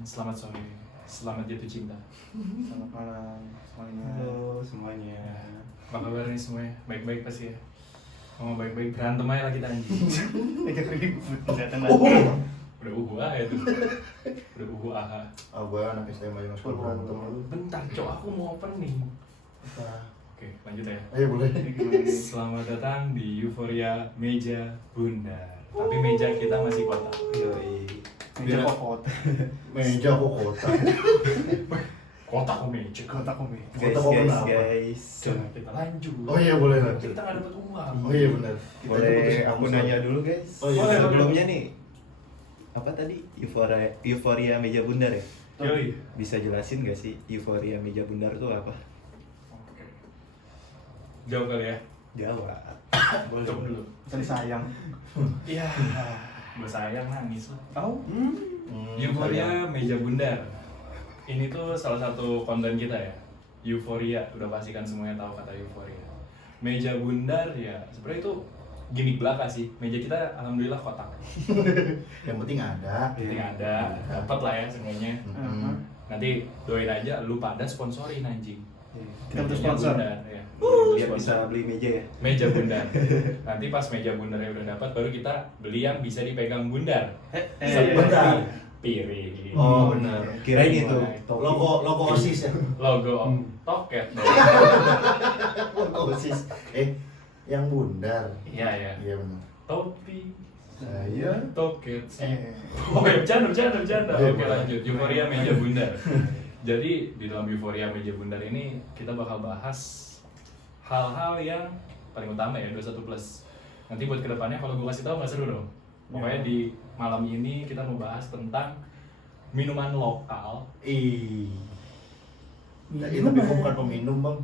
selamat sore, selamat jatuh cinta. Selamat malam semuanya. Halo semuanya. Apa kabar nih semuanya? Baik-baik pasti ya? Ngomong baik-baik, berantem aja lah kita anjing. Lagi ribut datang Udah aja tuh. Udah aha. Gue anak SMA yang suka berantem lu. Bentar cok, aku mau opening. Apa? Oke, lanjut ya. Ayo boleh. Selamat datang di Euforia Meja Bundar. Tapi meja kita masih kotak. Yoi. Meja kokot. Meja kok kotak. Kotak kok meja. Kotak kome. Guys. Coba kita lanjut. Oh iya boleh lanjut. Kita nggak dapat uang. Oh iya benar. Kita Boleh putus aku sponsor. nanya dulu guys. Oh iya. Sebelumnya nih, apa tadi euforia meja bundar ya? Yoi. Bisa jelasin gak sih euforia meja bundar tuh apa? Oke. Jauh kali ya. Jawab. Boleh coba dulu. Tadi sayang. Iya. Gue sayang nangis lah. Oh. Euforia Meja Bundar. Ini tuh salah satu konten kita ya. Euforia, udah pasti kan semuanya tahu kata euforia. Meja Bundar ya, sebenarnya itu gimmick belaka sih. Meja kita alhamdulillah kotak. Yang penting ada. Ini ada, dapat lah ya semuanya. Nanti doain aja lu pada sponsorin anjing. Kita butuh Meja sponsor. Bundar, ya. Biar Sponsor. bisa beli meja ya. Meja Bundar. Nanti pas meja bundarnya udah dapat, baru kita beli yang bisa dipegang bundar. Bundar. Piring. Oh benar. Kirain itu. Logo OSIS ya. Logo toket. Logo OSIS. Yang bundar. Iya ya. Iya benar. Topi. Saya Toket. Eh. Oh ya bercanda. Iya, Oke boleh. lanjut. Euforia Meja Bundar. Jadi di dalam Euforia Meja Bundar ini kita bakal bahas hal-hal yang paling utama ya 21 plus. Nanti buat kedepannya kalau gue kasih tahu nggak seru dong. Pokoknya di malam ini kita mau bahas tentang minuman lokal. Nah, itu tapi kok bukan peminum bang.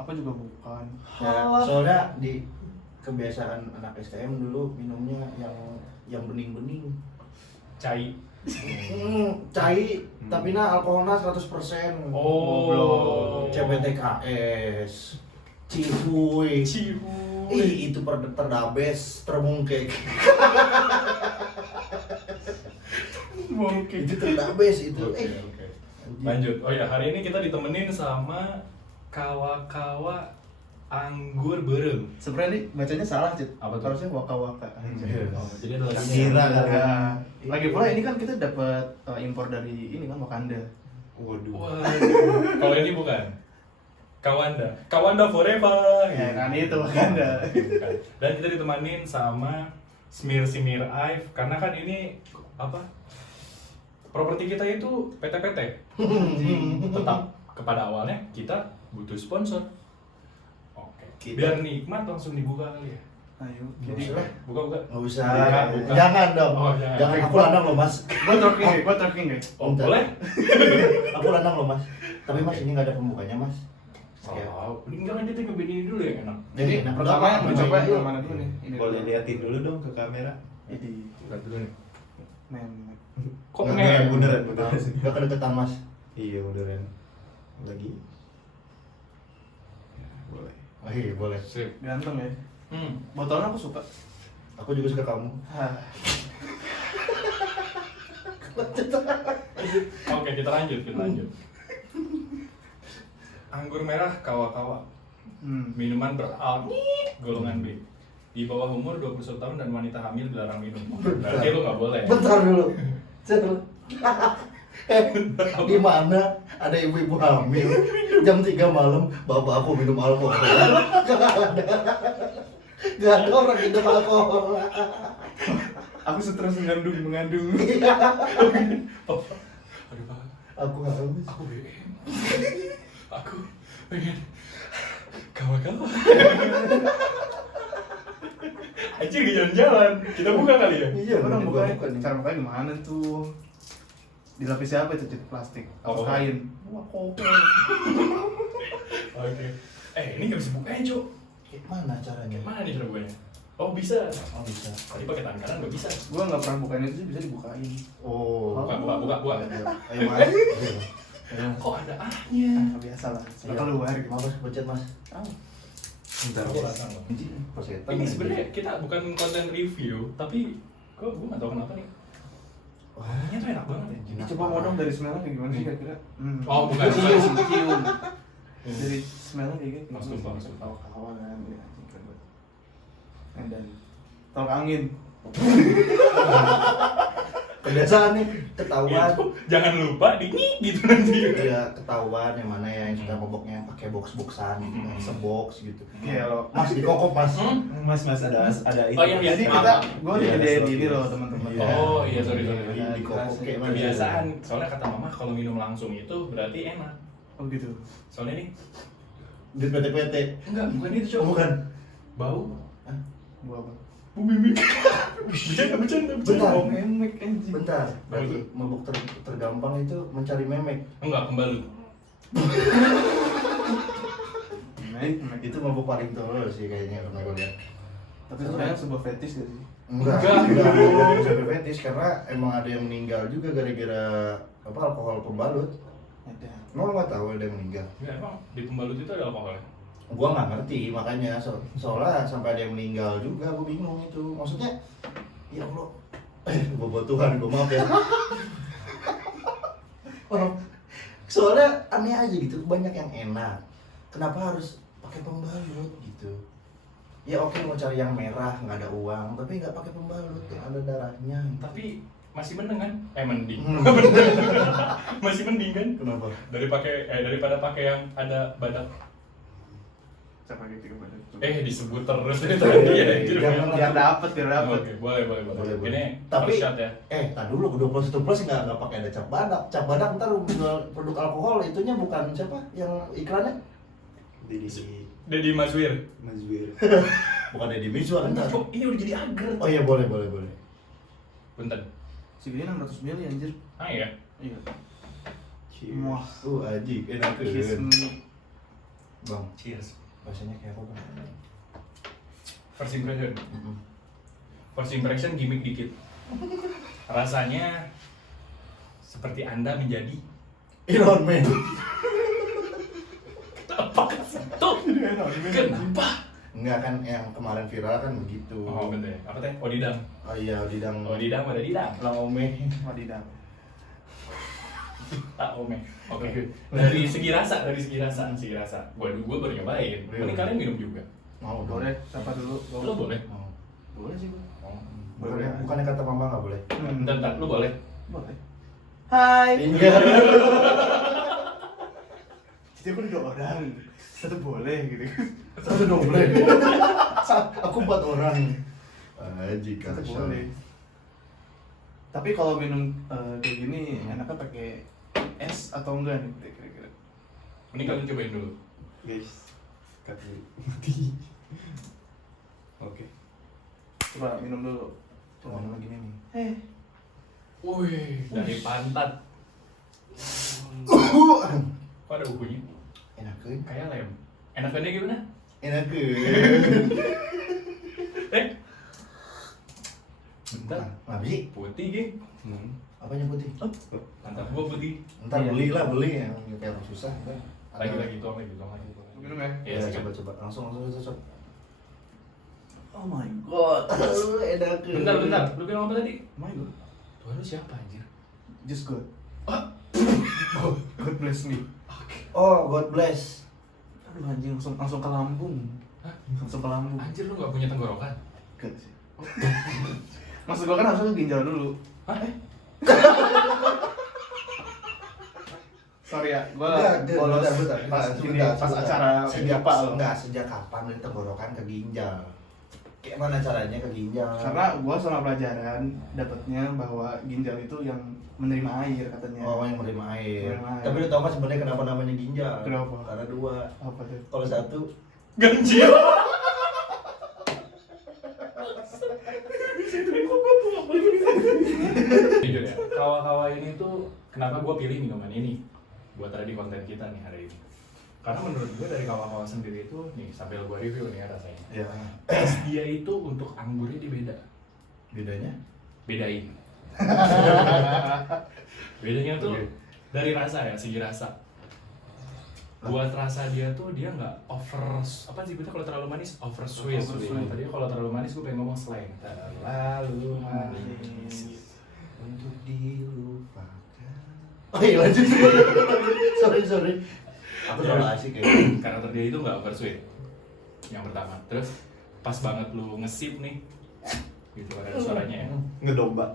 Apa juga bukan. Ya, soalnya di kebiasaan anak STM dulu minumnya yang bening-bening. Cai. Cai, tapi alkoholnya 100%. Oh. CBTKS, Cihuy. Ih, itu terdabes, terbungkek. Mungkin. Itu terdabes itu. Oke. Lanjut. Oh ya, hari ini kita ditemenin sama kawa-kawa anggur berem. Sebenarnya nih bacanya salah, Cid. Apa tuh? Harusnya waka-waka. Oh, jadi ada lagi. Kira kali ya. Lagi pula ini kan kita dapat impor dari ini kan Wakanda. Waduh. Waduh. Kalau ini bukan. Kawanda forever. Ya kan itu Wakanda. Bukan. Dan kita ditemanin sama Smir Ive karena kan ini apa? Properti kita itu PT-PT. Tetap kepada awalnya kita butuh sponsor. Oke. Biar nikmat langsung dibuka kali ya. Ayo. Nggak Jadi usah. Buka. Nggak usah. Buka. Jangan dong. Oh, jangan. Jangan aku landang loh mas. gua talking guys. Oh, Bentar. boleh? Aku landang loh mas. Tapi mas ini nggak ada pembukanya mas. Oh, ini enggak kan kita nyobain ini dulu ya enak. Jadi Enak. pertama yang mau Enak. coba Enak. yang mana dulu nih? Ini Boleh dulu. liatin dulu dong ke kamera. Ini. Lihat dulu nih. Memek. Kok Nggak, nggak? beneran. Gak kedeketan mas. Iya beneran. Lagi. Ya, boleh. Oh iya boleh. Sip. Ganteng ya. Hmm. Botolnya aku suka. Aku juga suka kamu. Hah. Oke, kita lanjut. Anggur merah kawa-kawa. Minuman beralkohol golongan B. Di bawah umur 21 tahun dan wanita hamil dilarang minum. Berarti lu nggak boleh. Bentar dulu. Gimana ada ibu-ibu hamil jam 3 malam bapak aku minum alkohol. Gak ada orang minum alkohol. Aku stres mengandung. Oh, aduh Pak. Aku haus. Aku BM. Aku pengen kawa-kawa. Anjir ke jalan-jalan. Kita buka kali ya? Iya, Orang bener, bukanya, gua buka nih. cara bukanya gimana tuh? Dilapisi apa itu? Cid? Plastik? Oh. Kain? Wah, kopi. Oke. Ini nggak bisa bukain, Cuk. Mana caranya? Mana nih cara bukanya? Oh, bisa. Oh bisa. Tadi pakai tangan kanan nggak bisa. Gua nggak pernah bukain itu sih, bisa dibukain. Oh. Buka. Ayo mas. Kok ada ahnya? Nggak biasa lah. Sudah keluar gitu. Mau mas pencet mas. Bentar. Aku datang loh. Ini persetan. Ini sebenarnya kita bukan konten review, tapi gue nggak tahu kenapa nih. Wanginya tuh enak banget ya. Ini coba mau dong dari smell kayak gimana sih kira-kira? Oh, bukan cium, cium. Dari smell kayak gitu. Langsung banget. Tahu kawan kan, ya anjing keren banget. Dan tolak angin. Kebiasaan nih ketahuan. Itu jangan lupa di gitu nanti. Iya, ketahuan yang mana ya yang suka maboknya pakai box-boxan gitu, sebox gitu. Iya lo. Mas dikokop Mas. Mas ada itu. Oh, iya, iya. Jadi Maaf, kita, Pak. gue Iya, digedein sorry. ini loh teman-teman. Iya. Oh iya, sorry. Iya, dikokop kayak mana? Kebiasaan. Soalnya kata mama kalau minum langsung itu berarti enak. Oh gitu. Soalnya nih Di PT-PT. enggak, bukan itu, Cok. Oh, bukan. Bau. Gua apa? Bu mimik. Bercanda. Bentar. Oh, memek anjing. Bentar. Berarti mabuk tergampang itu mencari memek. Enggak, pembalut. Memek. Itu mabuk paling tolol sih kayaknya pernah gue lihat. Tapi itu kayaknya sebuah fetish gak sih? Enggak sampai fetis karena emang ada yang meninggal juga gara-gara apa alkohol pembalut. Ada. Emang lo nggak tahu ada yang meninggal? Enggak, emang di pembalut itu ada alkohol. Gua nggak ngerti makanya soalnya sampai ada yang meninggal juga gua bingung itu maksudnya ya Allah gua buat Tuhan gua maaf ya orang soalnya aneh aja gitu banyak yang enak kenapa harus pakai pembalut gitu ya oke mau cari yang merah nggak ada uang tapi nggak pakai pembalut yang ada darahnya Tapi masih mending kan? Mending. Hmm. Masih mending kan? Kenapa? Daripada pakai yang ada badak. Siapa gitu kepada? Disebut terus dari tadi ya. Jangan Biar dapet, biar dapet. Oke, boleh. Boleh. Ini Tapi first shot ya. tak dulu ke 21 plus nggak pakai ada cap badak. Cap badak ntar jual produk alkohol itunya bukan siapa yang iklannya? Deddy Mazwir. Bukan Deddy Mizwar ntar. Cok, ini udah jadi agar. Oh iya boleh. Bentar. Segini 600 mili anjir. Ah ya. Iya. Wah. Aji, enak Kiss kan. me. Bang, Cheers. bahasanya kayak apa bang? First impression. Mm-mm. First impression gimmick dikit. Rasanya seperti Anda menjadi Iron Man. apa tuh? Kenapa? Enggak kan yang kemarin viral kan begitu. Oh, bentar ya. Apa teh? Odidang. Oh iya, Didang. Odidang ada didang. Laome. Wadidaw. Tak ome. Oke. Dari segi rasa. Gua baru nyobain. Iya. Ini kalian minum juga. Mau dong. Boleh, siapa dulu? Lu boleh? Mau. Boleh sih gua. Oh. Bukannya kata mama nggak boleh? Bentar, lu boleh. Boleh. Hai. Enggak. Jadi aku 2 orang. Satu boleh gitu. Satu dong boleh. Aku 4 orang. Aji Satu kacau. boleh. Tapi kalau minum kayak gini enaknya pakai es atau enggak nih kira-kira? Ini kalian cobain dulu. Guys, kaki mati. Oke. Coba minum dulu. Ngomong gini nih. Wih, dari pantat. Kok ada bukunya? Enak kan? Kayak lem. Enakannya gimana? Enak kan? Bentar. Apa sih? Putih, geng. Apanya putih? Pantat gua putih. Ntar Iya. beli yang kayak orang susah. Lagi tuang. Minum ya. Iya, Ya, sikat. coba. Langsung. Oh my god. Enak kan? Bentar. Lu bilang apa tadi? Oh my god. Tuhan lu siapa anjir? Just good. Ah. God bless me. Oh, God bless. Aduh anjing langsung ke lambung. Hah? Langsung ke lambung. Anjir lu gak punya tenggorokan? Gak sih. Maksud gua kan harusnya ke ginjal dulu. Hah? Sorry ya, gua bolos pas ini pas acara sejak Bapak lo. sejak kapan dari tenggorokan ke ginjal? Kayak mana caranya ke ginjal? Karena gua sama pelajaran dapatnya bahwa ginjal itu yang menerima air katanya. Oh, yang menerima air. Menerima air. Tapi lu tau kan sebenarnya kenapa namanya ginjal? Kenapa? Karena 2. Apa tuh? Kalau 1 Ganjil. Jujur ya, kawa-kawa ini tuh kenapa gue pilih minuman ini buat ada di konten kita nih hari ini. Karena menurut gue dari kawa-kawa sendiri itu nih sambil gue review nih ya rasanya. ya. Taste dia itu untuk anggurnya dia beda. Bedanya? Bedain. Bedanya tuh dari rasa ya, segi rasa. Buat rasa dia tuh dia nggak over apa sih kita kalau terlalu manis over sweet. Over sweet. Tadi kalau terlalu manis gue pengen ngomong slang. Terlalu manis. untuk dilupakan. Oh iya lanjut. sorry. Aku terlalu asik ya. Karakter dia itu nggak oversweet. Yang pertama. Terus pas banget lu nge-sip nih. Gitu ada suaranya ya. Ngedomba.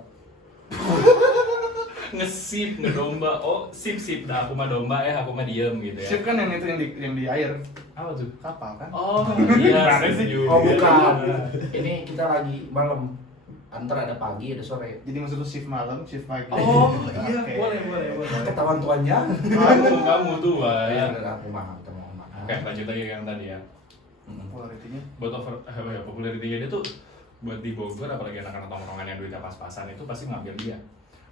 Nge-sip, ngedomba. Oh, sip. Nah, aku mah domba ya, aku mah diem gitu ya. Ship kan yang itu yang di air. Apa tuh? Kapal kan? Oh, iya Gimana sih? juga. Oh bukan. Ini kita lagi malam. Antara ada pagi ada sore. Jadi maksud lu shift malam, shift pagi. Oh, iya, Oke. boleh. Ketahuan tuannya. Kamu tuh, Ya, ya. aku mah ketemu sama. Oke, lanjut lagi yang tadi ya. Popularity-nya. Buat popularity dia tuh buat di Bogor, apalagi anak-anak tongkrongan yang duitnya pas-pasan itu pasti ngambil dia.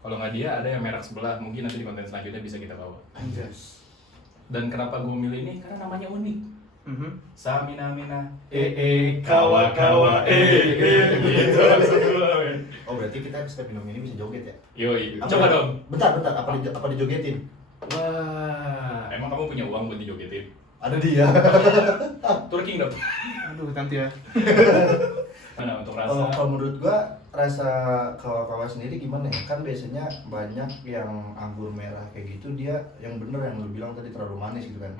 Kalau nggak dia, ada yang merek sebelah, mungkin nanti di konten selanjutnya bisa kita bawa. Anjas. Dan kenapa gue milih ini? Karena namanya unik. Samina kawa gitu langsung dulu. Oh berarti kita setiap minum ini bisa joget ya? Yoi, Apa- coba dong. Bentar, apa dijogetin? Wah, emang kamu punya uang buat dijogetin? Ada dia. Twerking dong. Aduh, nanti ya. Mana untuk Kalau rasa? menurut gua rasa kawa-kawa sendiri gimana ya? Kan biasanya banyak yang anggur merah kayak gitu dia yang bener yang lu bilang tadi terlalu manis gitu kan.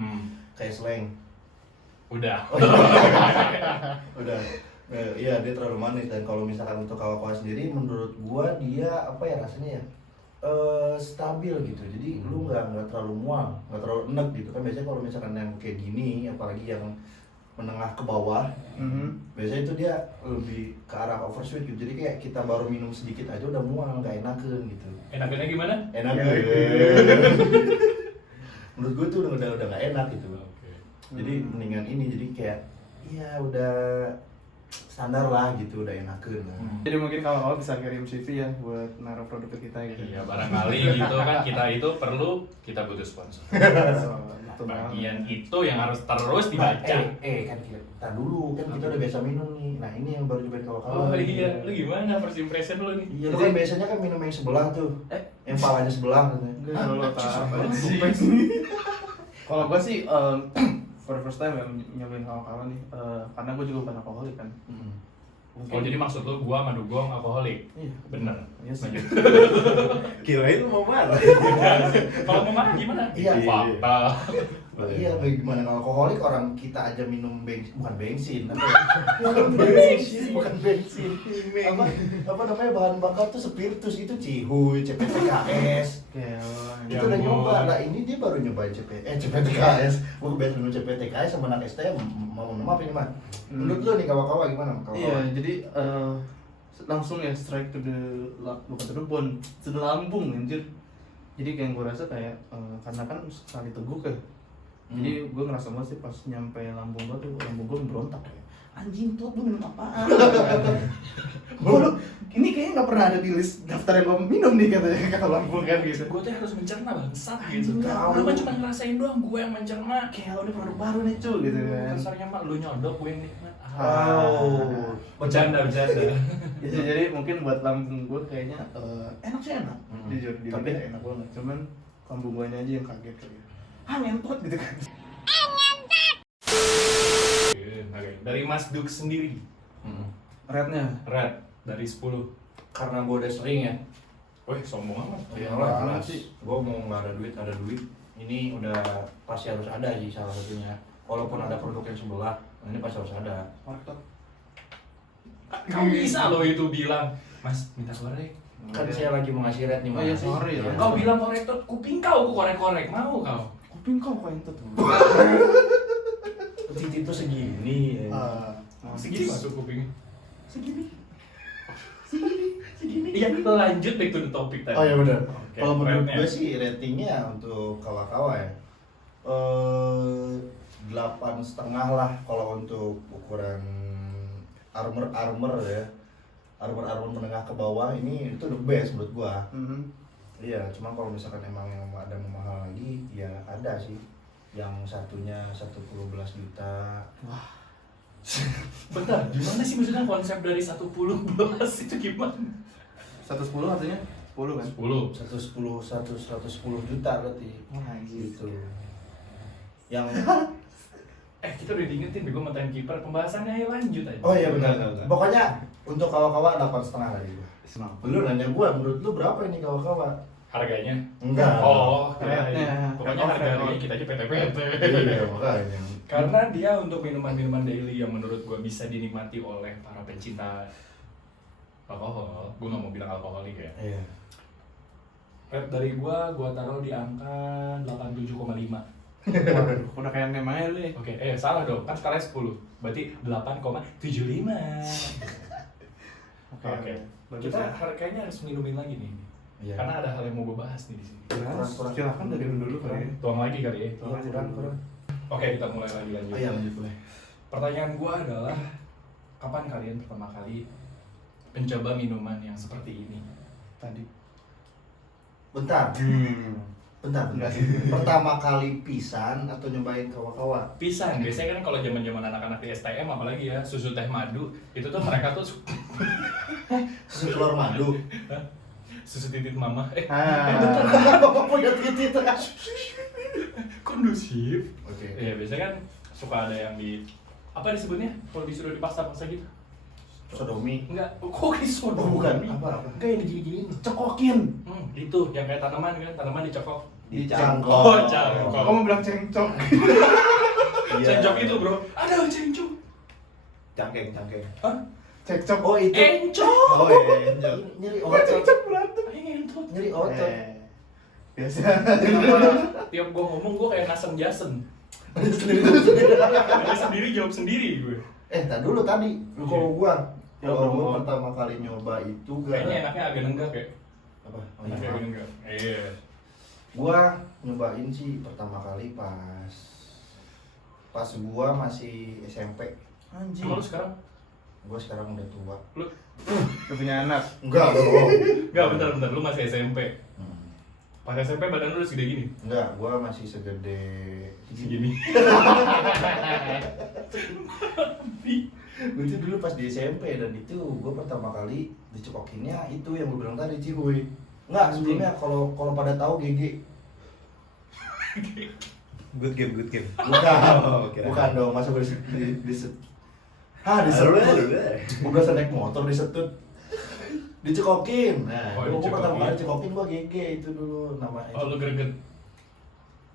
Kayak slang. Udah. Udah. Iya dia terlalu manis dan kalau misalkan untuk kawa-kawa sendiri menurut gua dia apa ya rasanya ya? Stabil gitu. Jadi lu nggak terlalu mual, nggak terlalu enek gitu kan. Biasanya kalau misalkan yang kayak gini apalagi yang menengah ke bawah biasanya itu dia lebih ke arah oversweet gitu. Jadi kayak kita baru minum sedikit aja udah mual, nggak enakan gitu. Enaknya gimana? Enakan. Menurut gue tuh udah nggak enak gitu. Oke. Jadi mendingan ini jadi kayak ya udah standar lah gitu, udah enakan lah. Jadi mungkin kalau bisa kirim CV ya buat naruh produk ke kita gitu. Iya, barangkali gitu kan kita itu perlu, kita butuh sponsor. Betul banget. Bagian itu yang harus terus dibaca. Kan kita dulu kan kita udah biasa minum nih. Nah ini yang baru cobain kawan-kawan. Oh iya, lu gimana first impression lu nih? Iya, lu kan biasanya kan minum yang sebelah tuh. Yang palanya sebelah katanya. Enggak, kalau apa sih. Kalau gua sih for the first time ya nyobain kawan-kawan nih, karena gua juga bukan alkoholik kan. Oh jadi maksud lu gua sama Dugong alkoholik? Iya. Bener. Iya sih. Lanjut. Kirain lu mau marah. Kalau mau marah gimana? Iya. Fakta. Iya, bagaimana alkoholik orang kita aja minum bukan bensin, apa ya? bukan bensin. Apa namanya bahan bakar tuh spiritus itu cihuy, CPTKS. Oke. Itu udah nyoba. Nah, ini dia baru nyobain CPTKS. Gua biasa minum CPTKS sama anak ST mau maaf ini mah. Menurut lu nih kawan-kawan gimana? Iya, jadi langsung ya strike to the bukan to the bone, to the lambung anjir. Jadi kayak gue rasa kayak karena kan sekali teguk ya. Jadi gue ngerasa banget sih pas nyampe lambung gue berontak ya. Anjing tuh lu minum apaan? Ini kayaknya nggak pernah ada di list daftar yang gue minum nih katanya kalau lambung kan gitu. Gue tuh harus mencerna bangsat gitu. Enggak, Lu lu- mah cuma ngerasain doang, gue yang mencerna. Kayak ini produk baru nih cuy gitu kan. Kasarnya mah lu nyodok, gue yang nikmat. Oh. Bercanda. Jadi mungkin buat lambung gue kayaknya enak sih enak. Jujur di Tapi- lidah enak banget. Cuman lambung gue aja yang kaget kali ya. Ngentot gitu kan. Oke, dari Mas Duk sendiri, Rednya. Red dari 10. Karena gue udah sering ya. Wih, sombong amat. Iya Banget lah, jelas. sih. Gue mau nggak ada duit. Ini udah pasti harus ada sih salah satunya. Walaupun ada produk yang sebelah, ini pasti harus ada. Korektor. Kamu bisa loh itu bilang, Mas, minta korek. Kan saya lagi mau ngasih red nih Oh iya, Mas. sorry ya. Kau bilang korektor, kuping kau korek-korek, mau kau? Kuping kau kentut. Titik itu segini. Segini masuk kupingnya. Segini. Iya, lanjut back to the topic tadi. Oh iya benar. Oke, Kalau menurut rednya. gue sih ratingnya untuk kawa-kawa ya 8,5 lah kalau untuk ukuran armor ya. Armor menengah ke bawah ini itu the best menurut gua. Iya, cuma kalau misalkan emang yang ada mahal lagi ya ada sih. Yang satunya 11 juta. Bentar, gimana sih maksudnya konsep dari 10 belas itu gimana? 110 artinya 10 kan? 10. 110 juta berarti. Oh anjir. Gitu. Yang Kita udah diingetin bego sama timekeeper, pembahasannya ayo lanjut aja. Oh iya benar. Pokoknya Untuk kawa-kawa 8,5 dari gua. Senang. Lu nanya gua, menurut lu berapa ini kawa-kawa? Harganya? Enggak. Oh, Kayaknya. pokoknya harga ini kita aja PT-PT. Iya, makanya. Karena dia untuk minuman-minuman daily yang menurut gua bisa dinikmati oleh para pencinta alkohol. Gua nggak mau bilang alkoholik ya. Iya. Rate dari gua taruh di angka 87,5. Waduh, udah kayak meme aja lu ya. Oke, salah dong, kan skalanya 10. Berarti 8,75. Oke. Bagus Kita ya. harganya harus minumin lagi nih. Iya. Karena ada hal yang mau gue bahas nih di sini. Kurang. Silakan dari dulu kali ya. Tuang lagi kali ya. Tuang aja Kurang, dulu. kurang. Oke, kita mulai lagi lanjut. Oh iya, lanjut boleh. Pertanyaan gue adalah, kapan kalian pertama kali mencoba minuman yang seperti ini? Tadi. Bentar. Bentar. Enggak sih. Pertama kali pisan atau nyobain kawa-kawa? Pisang, biasanya kan kalau zaman-zaman anak-anak di STM apalagi ya, susu teh madu, itu tuh mereka tuh Susu telur madu. susu titit mama. Bapak punya titit. Kondusif. Oke. Iya, biasanya kan suka ada yang di apa disebutnya? Kalau disuruh dipaksa-paksa gitu. Sodomi. Enggak, kok sodomi? Oh, bukan. Apa? Enggak yang digini-giniin. Cekokin. Itu yang kayak tanaman kan, tanaman dicokok. Dicangkok. Oh, cangkok. Kok mau bilang cengcok? Iya. Cencok itu, Bro. Ada cencok. Cangkeng. Hah? Cekcok. Oh itu. Encok. Oh iya. Nyeri Kok otot. cekcok berantem? Entot. Nyeri otot. Biasa. Kenapa tiap gua ngomong gua kayak nasem Jason. Dia sendiri jawab sendiri gue. Tak dulu tadi. Lu kalau gua, Ya, kalau belum. gua pertama kali nyoba itu Kayaknya enaknya agak nenggak ya. apa? Oh, Enaknya iya. agak nenggak. Iya. Gua nyobain sih pertama kali pas gua masih SMP. Anjing. Cuma lu sekarang? Gua sekarang udah tua. Lu Lu punya anak. Enggak dong. enggak, bentar, lu masih SMP. Hmm. Pas SMP badan lu segede gini. Enggak, gua masih segede Segini. Gue itu dulu pas di SMP dan itu gue pertama kali dicekokinnya itu yang gue bilang tadi cihuy. Enggak, sebelumnya kalau pada tahu GG. Good game. Bukan. Oh, kira. Bukan dong, masa gue disetut. Gue berasa naik motor disetut. Dicekokin. Nah, Oh, gue pertama kali dicekokin. cekokin gue GG itu dulu namanya. Oh, lu greget.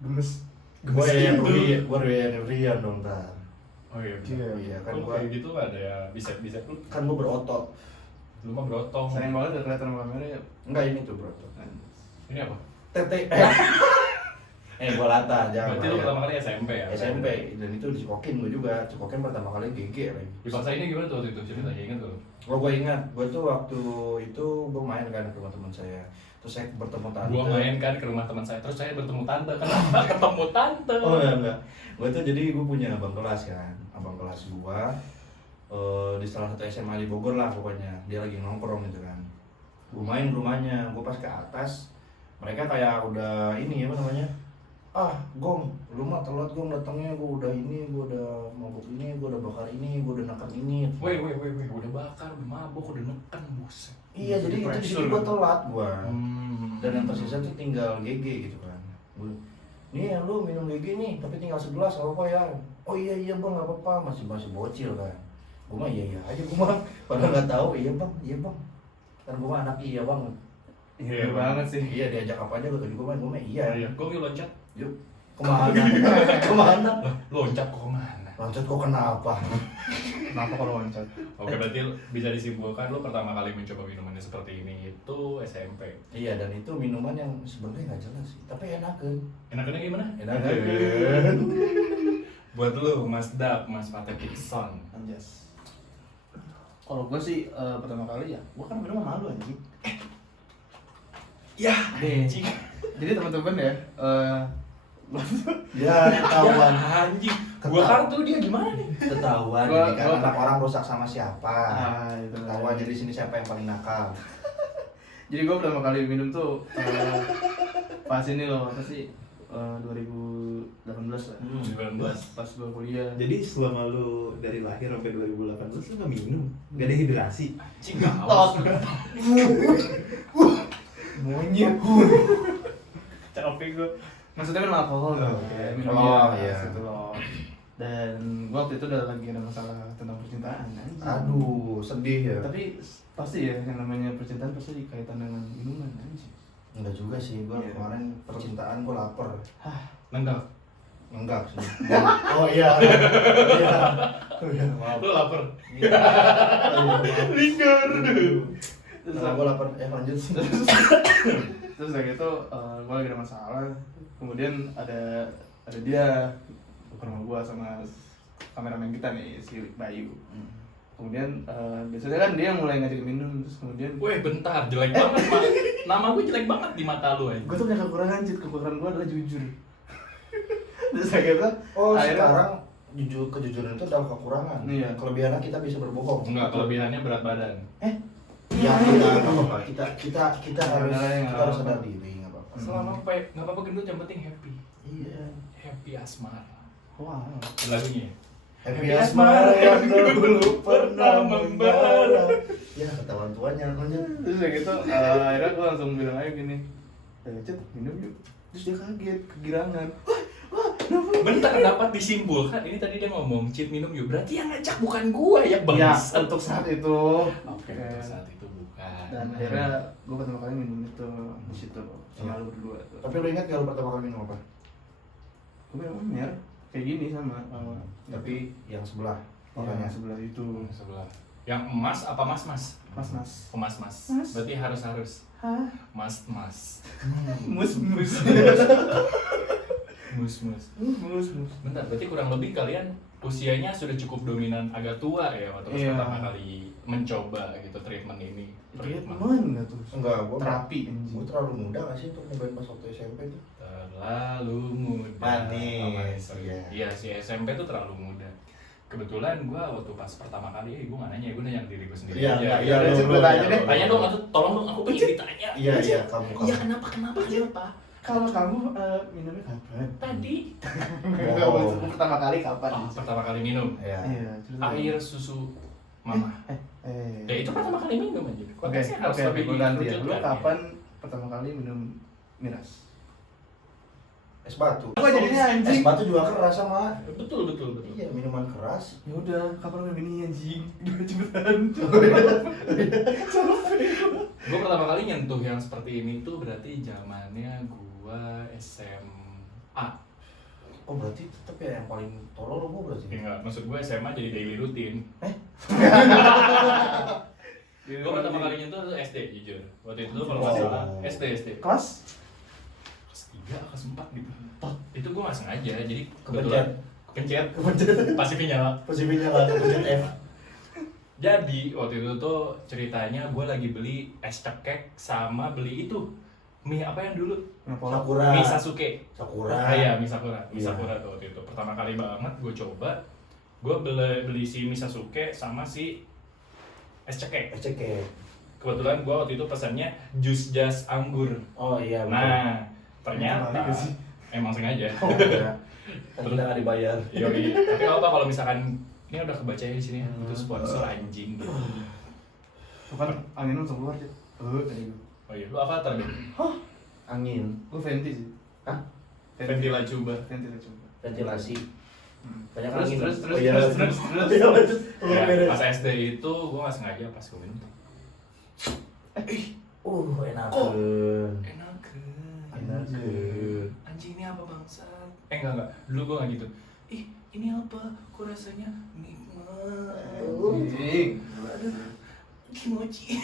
Gemes. Gue Rian dong ntar. Oh iya. Iya kan Kan gua kayak gitu ada ya bisa lu. kan gue berotot. Lu mah berotong. Sayang banget udah kelihatan kamera ya. Enggak ini tuh berotot. Ini apa? Tete. Gue lata jangan. Berarti lu pertama kali SMP ya? SMP dan itu dicekokin gue juga. Cekokin pertama kali GG lagi. Dipaksainnya gimana tuh waktu itu? Ceritanya ingat tuh. Oh gue ingat, gue tuh waktu itu gue main kan ke rumah teman saya. Terus saya bertemu tante. Gua main kan ke rumah teman saya, terus saya bertemu tante. Kenapa ketemu tante? Oh enggak. Gue tuh jadi gue punya abang kelas kan. Abang kelas gue di salah satu SMA di Bogor lah pokoknya. Dia lagi nongkrong gitu kan. Gue main ke rumahnya, gue pas ke atas. Mereka kayak udah ini apa namanya? Gong, lu mah telat Gong datangnya, gue udah ini, gue udah mabuk ini, gue udah bakar ini, gue udah neken ini. Weh, udah bakar, udah mabuk, udah neken, buset. Iya, jadi itu Pressure. jadi gue telat gue. Dan yang tersisa tuh tinggal GG gitu kan. Nih lu minum GG nih, tapi tinggal segelas apa ya? Oh iya bang, nggak apa-apa, masih bocil kan. Gue mah iya aja, gue mah padahal nggak tahu. Iya bang. Kan gue mah anak iya bang. Iya banget sih. Iya diajak apa aja gue tadi gue mah iya. Gue yuk loncat. Yuk kemana? Kemana? Loncat kok kemana? Loncat kok kenapa? Kenapa kalau loncat? Oke, berarti bisa disimpulkan lu pertama kali mencoba minumannya seperti ini itu SMP. Iya dan itu minuman yang sebenarnya nggak jelas sih, tapi enakan. Enakannya gimana? Enakan. Buat lu, Mas Dap, Mas Patekikson. Anjas. Kalau gue sih pertama kali ya, gue kan minum malu anjing. Ya, Nih. anjing. Jadi teman-teman ya, Ya ketahuan. Anjing. Gua kartu dia gimana nih? Ketahuan. Gua- Jadi kan gua- anak orang rusak sama siapa? itu Ketahuan jadi sini siapa yang paling nakal? Jadi gue pertama kali minum tuh pas ini loh, apa sih? 2018 lah. 19. Pas gue kuliah. Jadi selama lu dari lahir sampai 2018 lu gak minum? Gak dehidrasi? Anjing gak haus. Monyet. Capek gue. Maksudnya minum alkohol Oh, loh. oke. Minum Oh, bia, iya. gitu loh. Dan gue waktu itu udah lagi ada masalah tentang percintaan anjing. Aduh, sedih ya. Tapi pasti ya yang namanya percintaan pasti dikaitan dengan minuman anjing. Enggak juga sih, gua Iya. kemarin percintaan gua lapar. Nenggak. Enggak sih. Oh iya. Iya. Oh iya, maaf. Lu lapar. Iya. Oh, iya, maaf. Linggar. Terus Nah, gua lapar. Lanjut. terus udah gitu gue lagi ada masalah. Kemudian ada dia ke rumah gue sama kameramen kita nih si Bayu. Kemudian biasanya kan dia mulai ngajakin minum, terus kemudian Weh bentar, jelek banget Mak. Nama gue jelek banget di mata lu gue tuh punya kekurangan gue adalah jujur. Terus akhirnya Oh, akhirnya- sekarang kejujuran itu adalah kekurangan. Iya. Kelebihannya kita bisa berbohong. Enggak, kelebihannya berat badan. Ya, kita nggak apa-apa. Kita harus Nggak kita harus apa-apa. sadar diri, nggak apa-apa. Selama nggak apa-apa gendut, yang penting happy. Iya. Happy asmara. wow. Lagunya. Happy asmara yang dulu pernah membara. Ya, ketahuan tuanya lanjut. Terus udah gitu akhirnya gue langsung bilang aja gini, Cet, minum yuk. Terus dia kaget, kegirangan. Bentar, dapat disimpulkan. Ini tadi dia ngomong cheat minum yuk. Berarti yang ngajak bukan gua ya bang. Ya, untuk saat itu. Oke, untuk saat itu bukan. Dan akhirnya gue pertama kali minum itu di situ sama lu berdua tuh. Tapi lu ingat kalau pertama kali minum apa? Gue minum Amer kayak gini sama Tapi yang sebelah. makanya Makanya. sebelah itu. Sebelah. Yang emas apa mas? Mas. Emas. Mas. Berarti harus. Hah? Mas. Mus. Mus. Bentar, berarti kurang lebih kalian usianya sudah cukup dominan, agak tua ya waktu Iya. pertama kali mencoba gitu treatment ini. Treatment nggak tuh? Enggak, gua Terapi Gua anjing. terlalu muda gak sih untuk nyobain pas waktu SMP tuh? Terlalu muda. Manis, Iya. iya. Iya si SMP tuh terlalu muda. Kebetulan gua waktu pas pertama kali, gua nggak nanya, gua nanya diri gua sendiri. Iya, aja. iya, lu- lu lu tanya deh. Tanya dong, atau tolong dong, aku pengen ditanya. Iya, kamu. Iya, kenapa? Kalau kamu minumnya kapan? Tadi. Oh. Pertama kali kapan? Pertama kali minum Iya. Iya, cerita. air susu mama. Ya itu pertama kali minum aja. Oke, Konteksnya harus oke, lebih gue ganti ya. Lu dikerucutkan, kapan pertama kali minum miras? Es batu. Apa jadinya anjing? Es batu juga keras sama. Betul. Iya, minuman keras. Ya udah, kapan minum ini anjing? Udah cepetan. Gue pertama kali nyentuh yang seperti ini tuh berarti zamannya gua SMA. Oh, berarti tetap ya yang paling tolol gua berarti. Enggak, maksud gue SMA jadi daily rutin. Iya, Gue pertama kali nyentuh tuh SD jujur. Waktu itu kalau nggak salah SD. Kelas? Kelas 3, kelas 4 gitu. Itu gue nggak sengaja, jadi Kepencet. kepencet. Kepencet. Pasifnya nyala. Posisinya lah kepencet F. Jadi waktu itu tuh ceritanya gue lagi beli es cekek sama beli itu mie apa yang dulu? Sakura. Mie Sasuke. Sakura. Iya, mie Sakura. Mie Iya. Sakura tuh waktu itu. Pertama kali banget gue coba. Gue beli si mie Sasuke sama si es cekek. Cekek. Kebetulan gue waktu itu pesannya jus jas anggur. Oh iya. betul. Nah, ternyata Emang nggak sih? emang sengaja. Oh iya. Kan kita nggak dibayar. Yoi. Tapi nggak apa kalau misalkan ini udah kebaca ya di sini ya. Itu sponsor anjing gitu. Tuh kan angin langsung keluar, Cet. Tadi gue. Oh iya, lu apa tadi? Angin, Gue Fenty sih. Hah? Ventila coba. Fenty lah coba. ventilasi. Banyak Terus, angin. terus, Oh iya, terus. Iya, lanjut. Ya, Beres. pas SD itu gue nggak sengaja pas gue minum. Enakeun. Enakeun. Anjing ini apa bangsa? Enggak. Dulu gue nggak gitu. Ih, ini apa? Kok rasanya nikmat? Anjing. Kimochi.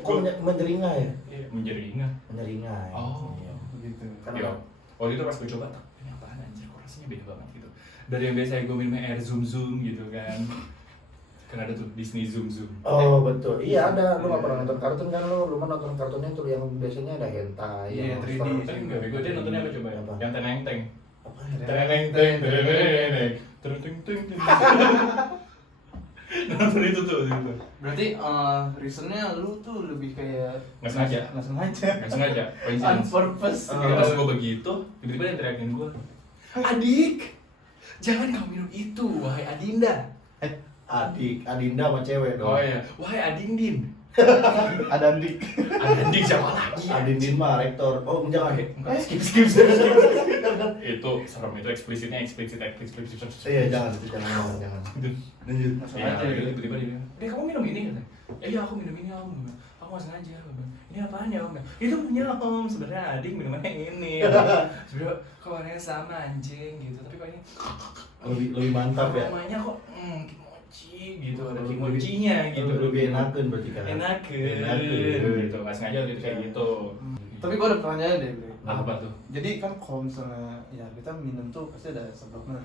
Kok menyeringai ya? Iya, menjeringan. Menyeringai. Oh. Iya. Begitu. Iya. Waktu itu pas gue coba, tak, ini apaan anjir? Kok rasanya beda banget gitu. Dari yang biasa gue minum air zoom gitu kan. Kan ada tuh Disney zoom. Oh betul, iya ada. Lu nggak pernah nonton kartun kan lu? Lu mah nonton kartunnya tuh yang biasanya ada hentai. Iya, yang 3D. monster. Tapi enggak, bego dia nontonnya apa coba ya? Apa? Yang teneng-teng. Apa? Teneng-teng. Nonton itu tuh. Berarti reasonnya lu tuh lebih kayak Nggak sengaja. Nggak sengaja. Nggak sengaja, On coincidence. purpose. Pas gue begitu, tiba-tiba dia teriakin gue, adik, jangan kau minum itu, wahai Adinda. Adinda sama cewek dong. Oh iya, wahai Adindin, Ada Andi. Anjing siapa lagi? Adindin mah rektor. Oh, jangan. Skip. Itu serem, itu eksplisit. Iya, jangan itu jangan. Lanjut. Iya, tiba-tiba dia bilang, kamu minum ini kan? Iya, aku minum ini om. Aku nggak sengaja. Ini apaan ya om? Itu punya om. Sebenarnya adik minumannya ini. Sebenarnya kok warnanya sama anjing gitu. Tapi kok ini Lebih mantap ya. namanya kok kimochi gitu. Ada kimochinya gitu. Lebih enakan berarti kan. Enakan gitu. Nggak sengaja waktu itu kayak gitu. Tapi gue ada pertanyaan deh, Bre. Apa tuh? Jadi kan kalau misalnya ya kita minum tuh pasti ada sebabnya.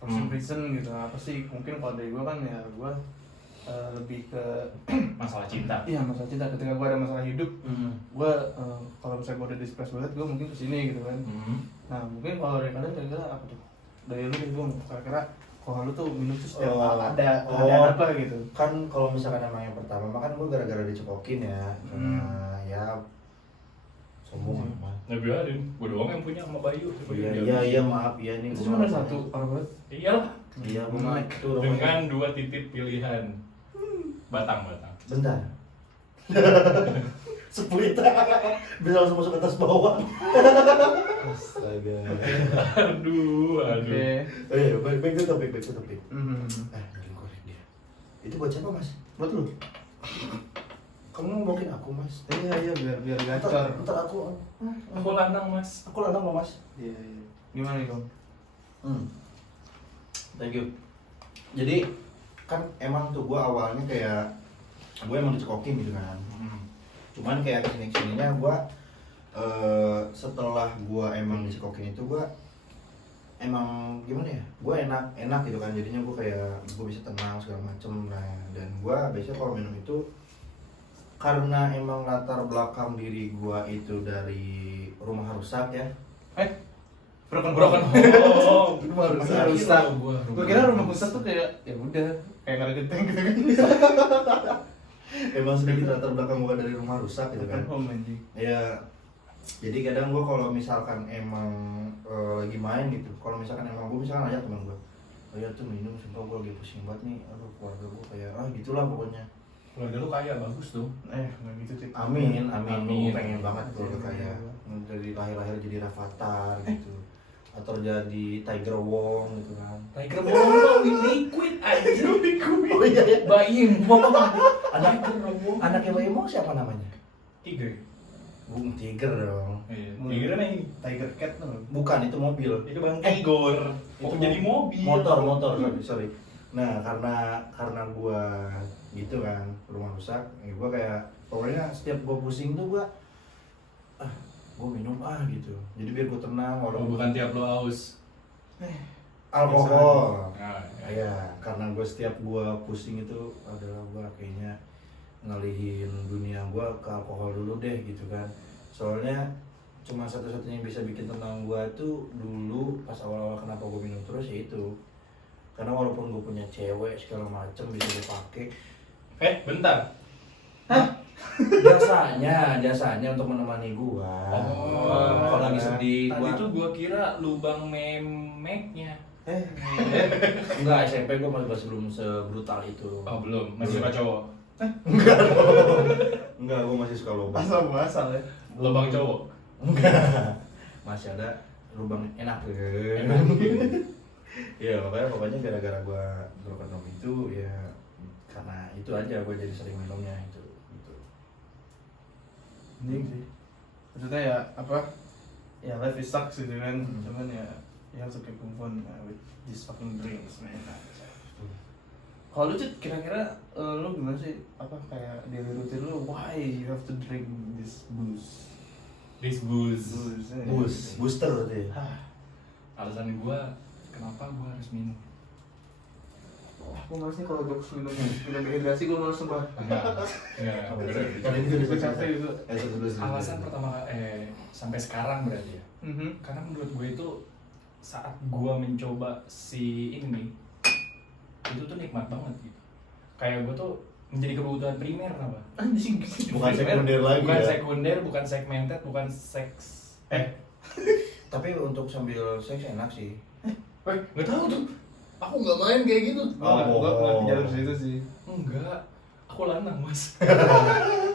For some reason gitu. Apa sih? Mungkin kalau dari gue kan ya gue lebih ke Masalah cinta. iya masalah cinta. Ketika gue ada masalah hidup, gue kalau misalnya gue udah depressed banget, gue mungkin kesini gitu kan. Nah mungkin kalau dari kalian kira-kira apa tuh? Dari lu deh, gue kira-kira kalau lu tuh minum tuh setiap ada apa gitu. Kan kalau misalkan emang yang pertama mah kan gue gara-gara dicekokin ya. Karena ya sombong mah. Nah biarin, gue doang yang punya sama Bayu. Iya maaf ya nih. Itu cuma ada satu orang banget. Iyalah. Iya gue mah itu Dengan 2 titik pilihan. Batang. bentar. Split. Bisa langsung masuk atas bawah. Astaga. Aduh. Oke. Baik to topik. Jangan korek dia. Itu buat siapa mas? Buat lu? Kamu ngomongin aku mas? Iya biar gacor. Ntar aku. Aku lanang mas. Aku lanang loh mas. Iya. Gimana nih, Kom? Thank you. Jadi kan emang tuh gue awalnya kayak gue emang dicekokin gitu kan. Cuman kayak kesininya gue setelah gue emang dicekokin itu gue emang gimana ya? Gue enak gitu kan. Jadinya gue kayak gue bisa tenang segala macem. Nah dan gue biasanya kalau minum itu karena emang latar belakang diri gue itu dari rumah rusak ya. Broken home. Rumah rusak. Gue kira rumah rusak tuh kayak ya udah kayak nggak ada genteng gitu kan. Emang sedikit latar belakang gue dari rumah rusak gitu kan. Home anjing. Ya jadi kadang gue kalau misalkan emang lagi main gitu, kalau misalkan emang gue misalkan ajak temen gue, oh ya tuh minum, sumpah gue lagi pusing banget nih, aduh keluarga gue kayak gitulah pokoknya. Keluarga lu kaya, bagus tuh. Nggak gitu sih. Amin. Amin. Gue pengen banget keluarga kaya, dari lahir gitu Rafathar gitu, atau jadi Tiger Wong gitu kan. Tiger Wong liquid aja. Oh iya ya. Bayi Wong. Anaknya Bayi Wong siapa namanya? Tiger. Bung Tiger dong. Iya. Tiger apa ini? Tiger Cat tuh. Bukan, itu mobil. Itu Bang Tigor. Itu jadi mobil. Motor, sorry. Nah, karena gua gitu kan, rumah rusak, ya gua kayak pokoknya setiap gua pusing tuh gua gua minum gitu. Jadi biar gua tenang walaupun Bukan tiap lo haus. alkohol. Nah, Ya, karena gua setiap gua pusing itu adalah gua kayaknya ngalihin dunia gua ke alkohol dulu deh gitu kan. Soalnya cuma satu-satunya yang bisa bikin tenang gua tuh dulu pas awal-awal kenapa gua minum terus ya itu. Karena walaupun gue punya cewek segala macem bisa dipakai. Bentar. Jasanya untuk menemani gua. Kalau lagi sedih Tadi gua. tuh gua kira lubang memeknya. Enggak, SMP gua masih belum sebrutal itu. Oh belum, masih suka cowok. Enggak, gua masih suka lubang. Asal ya. Lubang cowok. Enggak. Masih ada lubang enak. Ya pokoknya gara-gara gua broken home itu ya karena itu aja gua jadi sering minumnya itu gitu. Anjing sih. Maksudnya ya apa? Ya life is sucks gitu kan. Cuman ya you have to keep move on with these fucking drinks man. Kalau lu Cid, kira-kira lu gimana sih? Apa kayak daily routine lu? Why you have to drink this booze? This booze. Booster berarti. Alasan gua kenapa gua harus minum. Aku males nih kalau jokes minum dehidrasi, gue males sumpah. Enggak. Kali ini udah Gue capek gitu. Alasan pertama sampai sekarang berarti ya. Karena menurut gue itu saat gua mencoba si ini itu tuh nikmat banget gitu. Kayak gua tuh menjadi kebutuhan primer apa? Anjing. Bukan sekunder lagi bukan ya. sekunder, bukan segmented, bukan seks. Tapi untuk sambil seks enak sih. Nggak tahu tuh. Aku nggak main kayak gitu. Gue nggak jalur situ sih. Enggak. Aku lanang mas.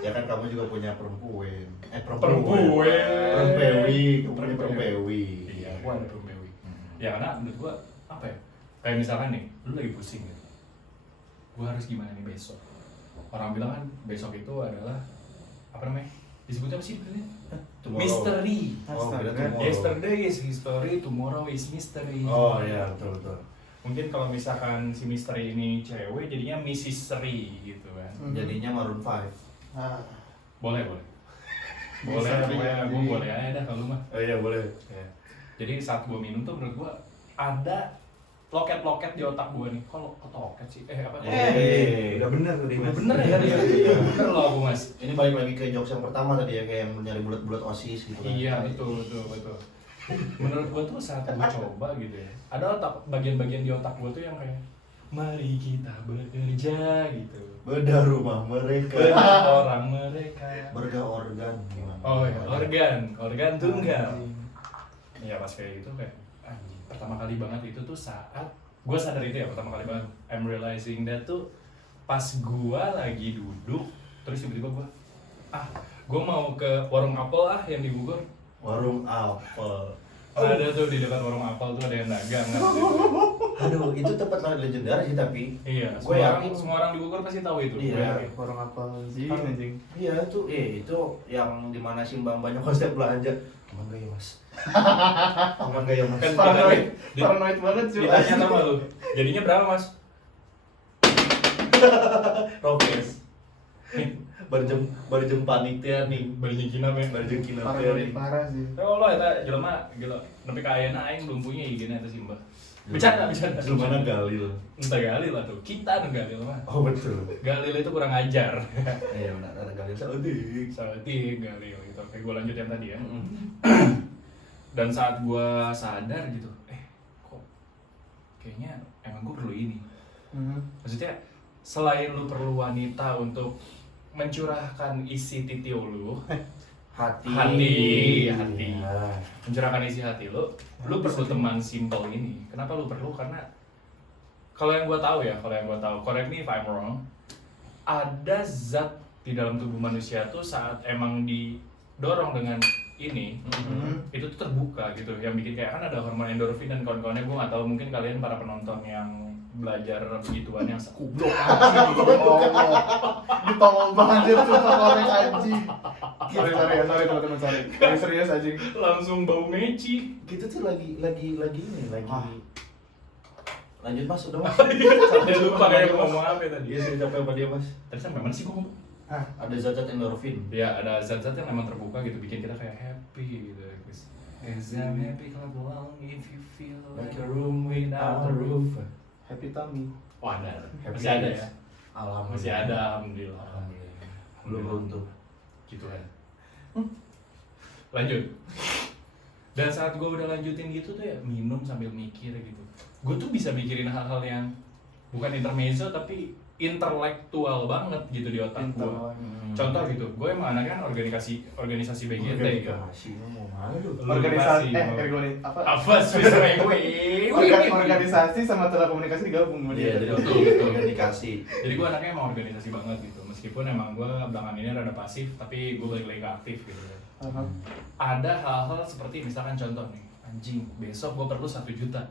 Ya kan kamu juga punya perempuan. Perempuan. Perempewi, kamu punya perempewi. Iya, aku ada perempewi. Ya karena menurut gua apa ya? Kayak misalkan nih, lu lagi pusing gitu. Gua harus gimana nih besok? Orang bilang kan besok itu adalah apa namanya? Disebutnya apa sih bilangnya? Tomorrow. Mystery. Oh, beda Astaga. tomorrow. Yesterday is history, tomorrow is mystery. Oh iya, betul. Mungkin kalau misalkan si misteri ini cewek jadinya Mrs. Seri gitu kan. Jadinya Maroon 5. Ah, Boleh. Boleh, Misteri. pokoknya gue boleh aja dah kalau mah. Oh iya, boleh. Ya. Jadi saat gue minum tuh menurut gue ada loket-loket di otak gue nih. Kalau loket sih? Apa? Udah bener tuh Udah bener ya? Iya. Bener loh aku mas. Ini balik lagi ke jokes yang pertama tadi ya, kayak yang nyari bulat-bulat OSIS gitu kan. Iya betul. Menurut gue tuh saat gue coba gitu ya, ada otak bagian-bagian di otak gue tuh yang kayak mari kita bekerja gitu. Bedah rumah mereka. Benar orang mereka. Berga-organ gimana? Oh ya, organ tunggal. Iya pas kayak gitu kayak anjing. Pertama kali banget itu tuh saat gue sadar itu ya pertama kali banget. I'm realizing that tuh pas gue lagi duduk terus tiba-tiba gue mau ke warung apel yang di Bogor. Warung apel. Ada tuh di dekat warung apel tuh ada yang dagang kan. Aduh, itu tempat legendaris sih tapi. Iya, Gue yakin semua orang di Bogor pasti tahu itu. Iya. Gue yakin. orang apa sih anjing? Iya tuh, itu yang dimana si mbak-mbaknya konsep belanja. Aman gak ya mas? Aman gak ya mas? Kan Paranoid banget cuy. ditanya sama lu. Jadinya berapa mas? Rokes. Barjem panik teh nih. Balikin kina be. Barjem kina teh Paranoid nih. parah sih. Oh lo eta jelema gila. Nepi ka ayeuna aing belum punya IG na eta Simba. Bercanda. Jelmana Galil. Entah Galil atau kita nu Galil mah. Oh betul. Galil itu kurang ajar. Iya benar, ada Galil saudik. Salting Galil gitu. Oke, gue lanjut yang tadi ya. Dan saat gue sadar gitu, kok kayaknya emang gue perlu ini. Maksudnya selain lu perlu wanita untuk mencurahkan isi titi lu, Hati. Hati. Iya. mencurahkan isi hati lu perlu teman simple ini. Kenapa lu perlu? Karena kalau yang gue tahu, correct me if I'm wrong, ada zat di dalam tubuh manusia tuh saat emang didorong dengan ini, itu tuh terbuka gitu, yang bikin kayak kan ada hormon endorfin dan kawan-kawannya. Gue nggak tahu, mungkin kalian para penonton yang belajar begituan yang Goblok anjing, Allah. Ditolong banget tuh korek anjing. Sorry teman-teman, sorry. Serius anjing. langsung bau meci. Kita tuh lagi ini lagi. Ah. Lanjut mas, udah mas. Sampai lupa kayak mau ngomong apa tadi. Iya, sudah capek apa dia mas? Tadi sampai mana sih gue ngomong? Ada zat-zat endorfin. Ya ada zat-zat yang memang terbuka gitu, bikin kita kayak happy gitu guys. Cause I'm happy, clap along if you feel like a room without a roof. Happy tummy. Oh ada, Happy masih ada ya? Alhamdulillah. Masih ada, alhamdulillah. Alhamdulillah. Belum beruntung. Gitu kan. Lanjut. Dan saat gue udah lanjutin gitu tuh ya minum sambil mikir gitu. Gue tuh bisa mikirin hal-hal yang bukan intermezzo tapi intelektual banget gitu di otak gue. Contoh gitu, gue emang anaknya kan organisasi BGT gitu. Organisasi mau mana lu? Organisasi Apa apa? Swiss gue? Organisasi sama telekomunikasi digabung. Iya, jadi Betul, untuk betul. komunikasi. Jadi gue anaknya emang organisasi banget gitu. Meskipun emang gue belakangan ini rada pasif, tapi gue balik lagi ke aktif gitu. Ada hal-hal seperti misalkan contoh nih, anjing besok gue perlu 1 juta.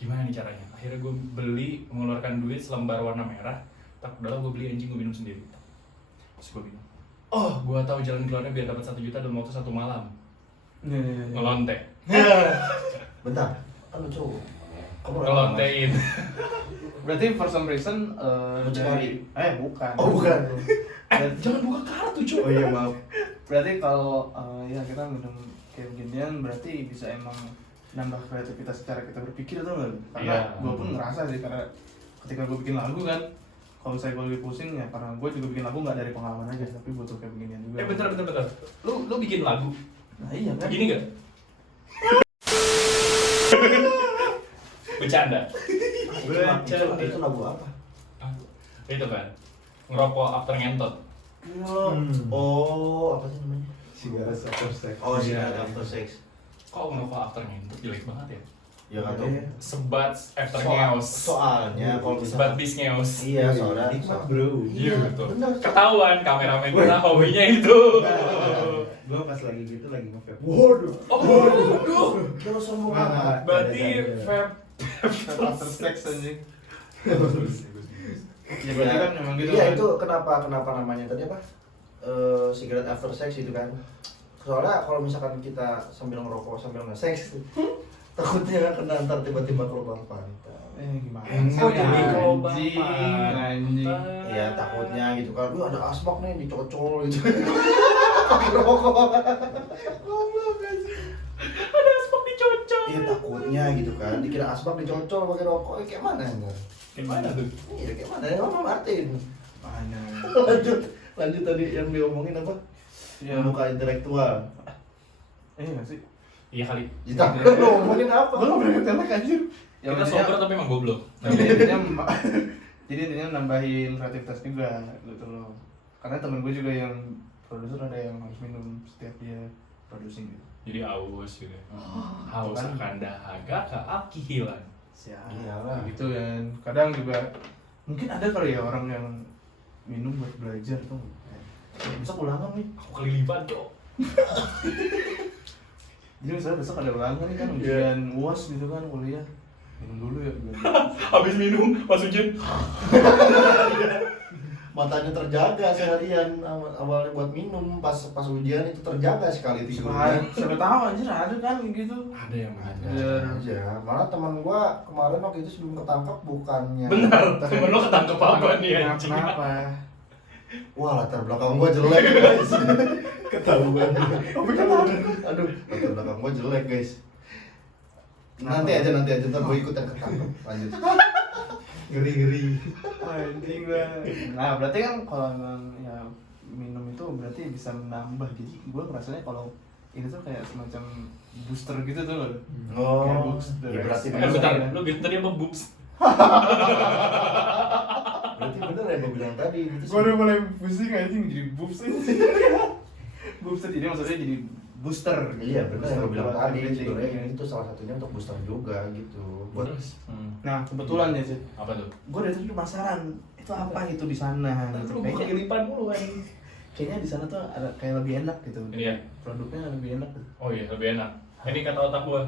Gimana nih caranya? Akhirnya gue beli, mengeluarkan duit selembar warna merah. Tak, udahlah gue beli anjing, gue minum sendiri. Terus gue bilang, oh gue tahu jalan keluarnya biar dapat 1 juta dalam waktu 1 malam. Ngelonte. Bentar, kan lu cowok. Kamu Ngelontein. Berarti for some reason Mencari. bukan. Oh bukan. Jangan buka kartu cuy. Oh iya maaf. Berarti kalau ya kita minum kayak beginian berarti bisa emang nambah kreativitas secara kita berpikir tuh nggak? Karena Iya. gue pun ngerasa sih, karena ketika gue bikin lagu kan, kalau misalnya gue lebih pusing ya karena gue juga bikin lagu nggak dari pengalaman aja, tapi butuh kayak beginian juga. Bentar. Lu bikin lagu? Nah iya kan. Begini gak? Bercanda. Itu lagu apa? Itu kan ngerokok after ngentot. Oh, apa sih namanya? Cigarettes after sex. Oh, Iya. after sex. Kok ngerokok after ngentot jelek banget ya? Ya kan tuh. Sebat after ngeos. Soalnya kalau Sebat misalkan bis ngeos. iya soalnya Nikmat bro. Iya betul. bener. Ketahuan kameramen kita hobinya itu. Gue pas lagi gitu lagi nge-vape. Waduh. Waduh. Kira sombong Wah. amat. Berarti vape. After sex anjing. Ya berarti kan memang gitu. Iya kan. itu kenapa namanya tadi apa? Cigarette after sex itu kan. Soalnya kalau misalkan kita sambil ngerokok sambil nge-sex takutnya kena ntar tiba-tiba kelubang pantat. Gimana? Oh, jadi kalau anjing, bapak. anjing. Iya takutnya gitu kan. Ada asbak nih dicocol gitu. Pakai rokok. Goblok anjing. Ada asbak dicocok. Iya takutnya gitu kan. Dikira asbak dicocol pakai rokok. Kayak mana enggak? Gimana tuh? Iya kayak mana? Ya Mama Martin. Mana? lanjut tadi yang diomongin apa? Ya. Membuka intelektual. Nggak sih? Iya kali. Kita lu ngomongin apa? Gue nggak pernah ngetelek anjir. Kita intinya- sober tapi emang goblok. Jadi intinya nambahin kreativitas juga gitu loh. Karena temen gue juga yang produser ada yang harus minum setiap dia produksi gitu. Jadi aus gitu. Haus Kan. akan dahaga keakilan. Siap. Iyalah. Gitu kan. Kadang juga mungkin ada kali ya orang yang minum buat belajar tuh. Besok ulangan nih. Aku kelilipan cok. Jadi misalnya besok ada ulangan nih kan ujian UAS gitu kan kuliah. Minum dulu ya biar. Habis minum pas ujian. Matanya terjaga seharian awalnya buat minum pas ujian itu terjaga sekali tidurnya. Siapa tahu anjir ada kan gitu. Ada yang Ada Iya. aja. Malah teman gua kemarin waktu itu sebelum ketangkap bukannya. benar. Temen lo ketangkep apa nih anjing? Kenapa? Wah latar belakang gua jelek guys. Ketahuan. Aduh latar belakang gua jelek guys. Nanti aja ntar gua ikut yang ketangkep. Lanjut. Ngeri. Anjing lah. Nah, berarti kan kalau emang ya minum itu berarti bisa menambah. Jadi gue ngerasanya kalau ini tuh kayak semacam booster gitu tuh loh. Kayak Oh. booster. Ya berarti Bentar, bener. lo bilang tadi apa boobs? Berarti bener ya gua bilang tadi. Gue udah mulai pusing anjing jadi boobs anjing. Boobs jadi maksudnya jadi booster. Iya bener yang gua bilang Buat tadi. everything. Sebenarnya itu salah satunya untuk booster juga gitu. Buat Terus? Nah, kebetulan ya sih. Apa tuh? Gue dari tadi penasaran itu apa itu di sana gitu. Lu Kayaknya kelilipan mulu anjing. kayaknya di sana tuh ada kayak lebih enak gitu. Ini ya? Produknya lebih enak. Oh iya, lebih enak. Ini kata otak gua.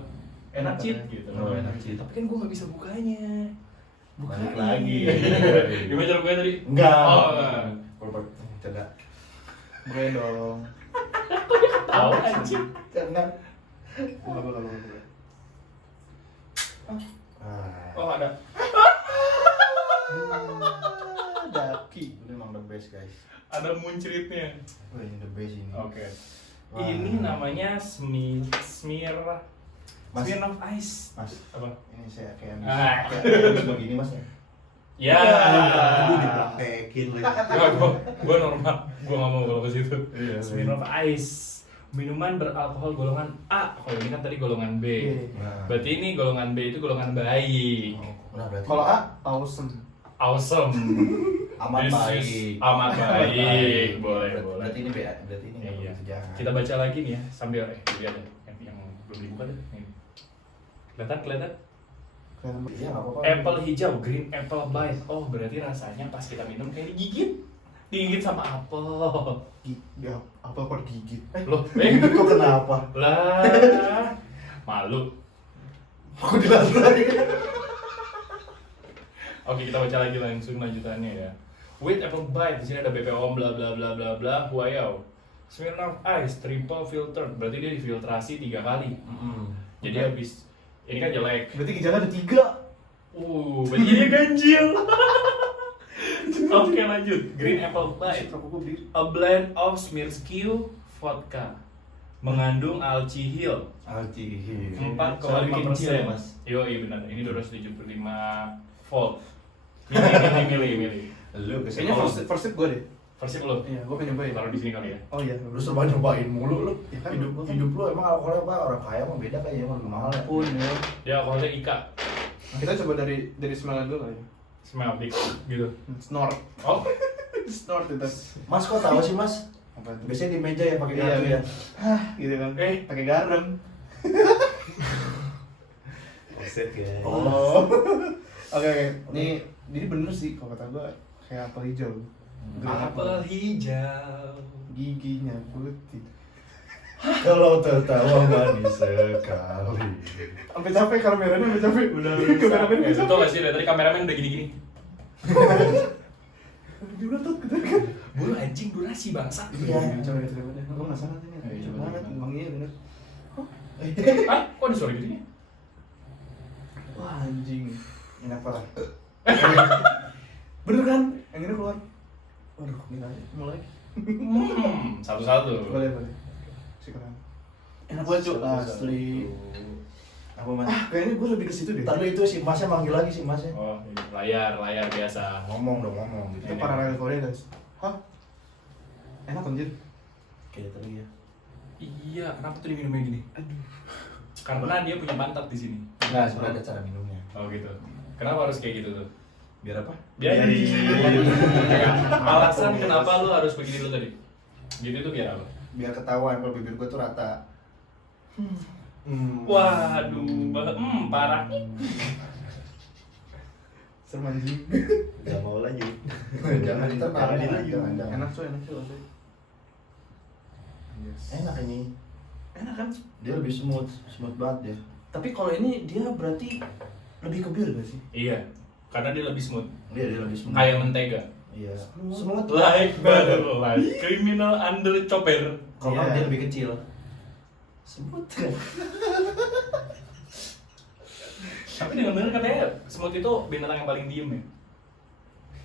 Enak cheat katanya. gitu. Oh, enak cheat. Tapi kan gua nggak bisa bukanya. Balik lagi. Gimana cara bukanya tadi? Enggak. Oh, enggak. Korban canda. Bukain dong. Tahu anjing. Canda. Buka. Oh, ada. Daki. Ini emang the best guys. Ada muncritnya. Wah ini the best ini. Oke. Wah. Ini namanya smear Mas. of ice. Mas, Apa? ini saya kayak Ah. habis begini mas ya. Ya. Aduh dipraktekin lagi. Gua normal. Gua nggak mau kalau ke situ. Iya, Smear of ice. Minuman beralkohol golongan A. Kalau ini kan tadi golongan B. Nah. Berarti ini golongan B itu golongan baik. Nah berarti Kalau A, awesome. Awesome. amat This is baik. Amat baik. Boleh, boleh. Berarti ini berarti ini nggak Iya. begitu jahat. Kita baca lagi nih ya sambil jadi ada yang belum dibuka deh. Ini. Kelihatan? Iya nggak apa-apa. Apple hijau, green apple bite. Oh, berarti rasanya pas kita minum kayak digigit. Digigit sama apel. Ya, apa kok digigit? Loh, Kok kenapa? lah. Malu. Aku dilantai. Oke, kita baca lagi langsung lanjutannya ya. With apple bite, di sini ada BPOM bla bla bla bla bla. Huayau. Smirnoff Ice triple filtered, berarti dia difiltrasi 3 kali. Jadi Oke. habis ini kan jelek. Berarti gejala ada 3. Berarti dia ganjil. Oke, lanjut. Green apple bite. Rokok gue berdiri. A blend of Smirnoff vodka. Mengandung alcohol Alti. 4,5%. Mas. Yo, iya benar. Ini 275 volt. Milih. Lu Kayaknya first sip gue deh. Versi lo. Iya, gue pengen nyobain. Taruh di sini kali ya. Oh iya. Lu serba nyobain mulu lu. Ya kan, hidup gua kan- hidup lu emang alkoholnya apa orang kaya emang beda kayaknya emang lebih mahal ya. Pun ya. Dia alkoholnya Ika. Kita coba dari smell dulu kali ya. Smell big gitu. Snort. Oh, Snort itu. Mas kok tahu sih mas? Apa tuh? Biasanya di meja ya pakai Iya, kartu ya. Gitu kan. Eh. Pakai garam. Brengsek guys. Oh. Oke. Nih, jadi bener sih kalau kata gua kayak apel hijau. Apel hijau. Giginya putih. Kalau tertawa manis sekali. Sampai capek kameranya, sampai capek. Udah. Kameramen Eh, itu gak sih dari tadi kameramen udah gini-gini. Dia udah tuh gitu kan. Bulu anjing durasi bangsat. Iya. Coba deh. Gua penasaran nih. Ayo, Coba coba, banget, coba. emang iya bener. Hah? Kok ada suara gini? Wah anjing. Enak parah. Bener kan? Yang ini keluar. Waduh, gila aja. Mulai. Satu-satu. Boleh. Sekarang. Enak banget cuy, asli. Apa mas? Kayaknya gue lebih ke situ deh. Tadi itu si masnya manggil lagi si masnya. Oh, ini layar biasa. Ngomong gitu. Itu paralel Korea guys. Hah? Enak anjir. Kayak tadi ya. Iya, kenapa tuh diminumnya gini? Aduh. Karena dia punya pantat di sini. Enggak, sebenarnya ada cara minumnya. Oh gitu. Kenapa harus kayak gitu tuh? Biar apa? Biar alasan kenapa lu harus begini dulu tadi? Gitu tuh biar apa? Biar ketahuan kalau bibir gue tuh rata. Waduh, parah. Serem anjing. Gak mau lanjut. Jangan ditertawa. Jangan Jangan. Enak cuy asli. Enak ini. Enak kan? Dia lebih smooth banget dia. Tapi kalau ini dia berarti lebih ke bir gak sih? Iya, karena dia lebih smooth. Dia lebih smooth. Kayak mentega. Iya. Smooth. Like butter, like criminal under chopper. Kalau Iya. dia lebih kecil. Smooth kan? Tapi dengar-dengar katanya smooth itu binatang yang paling diem ya.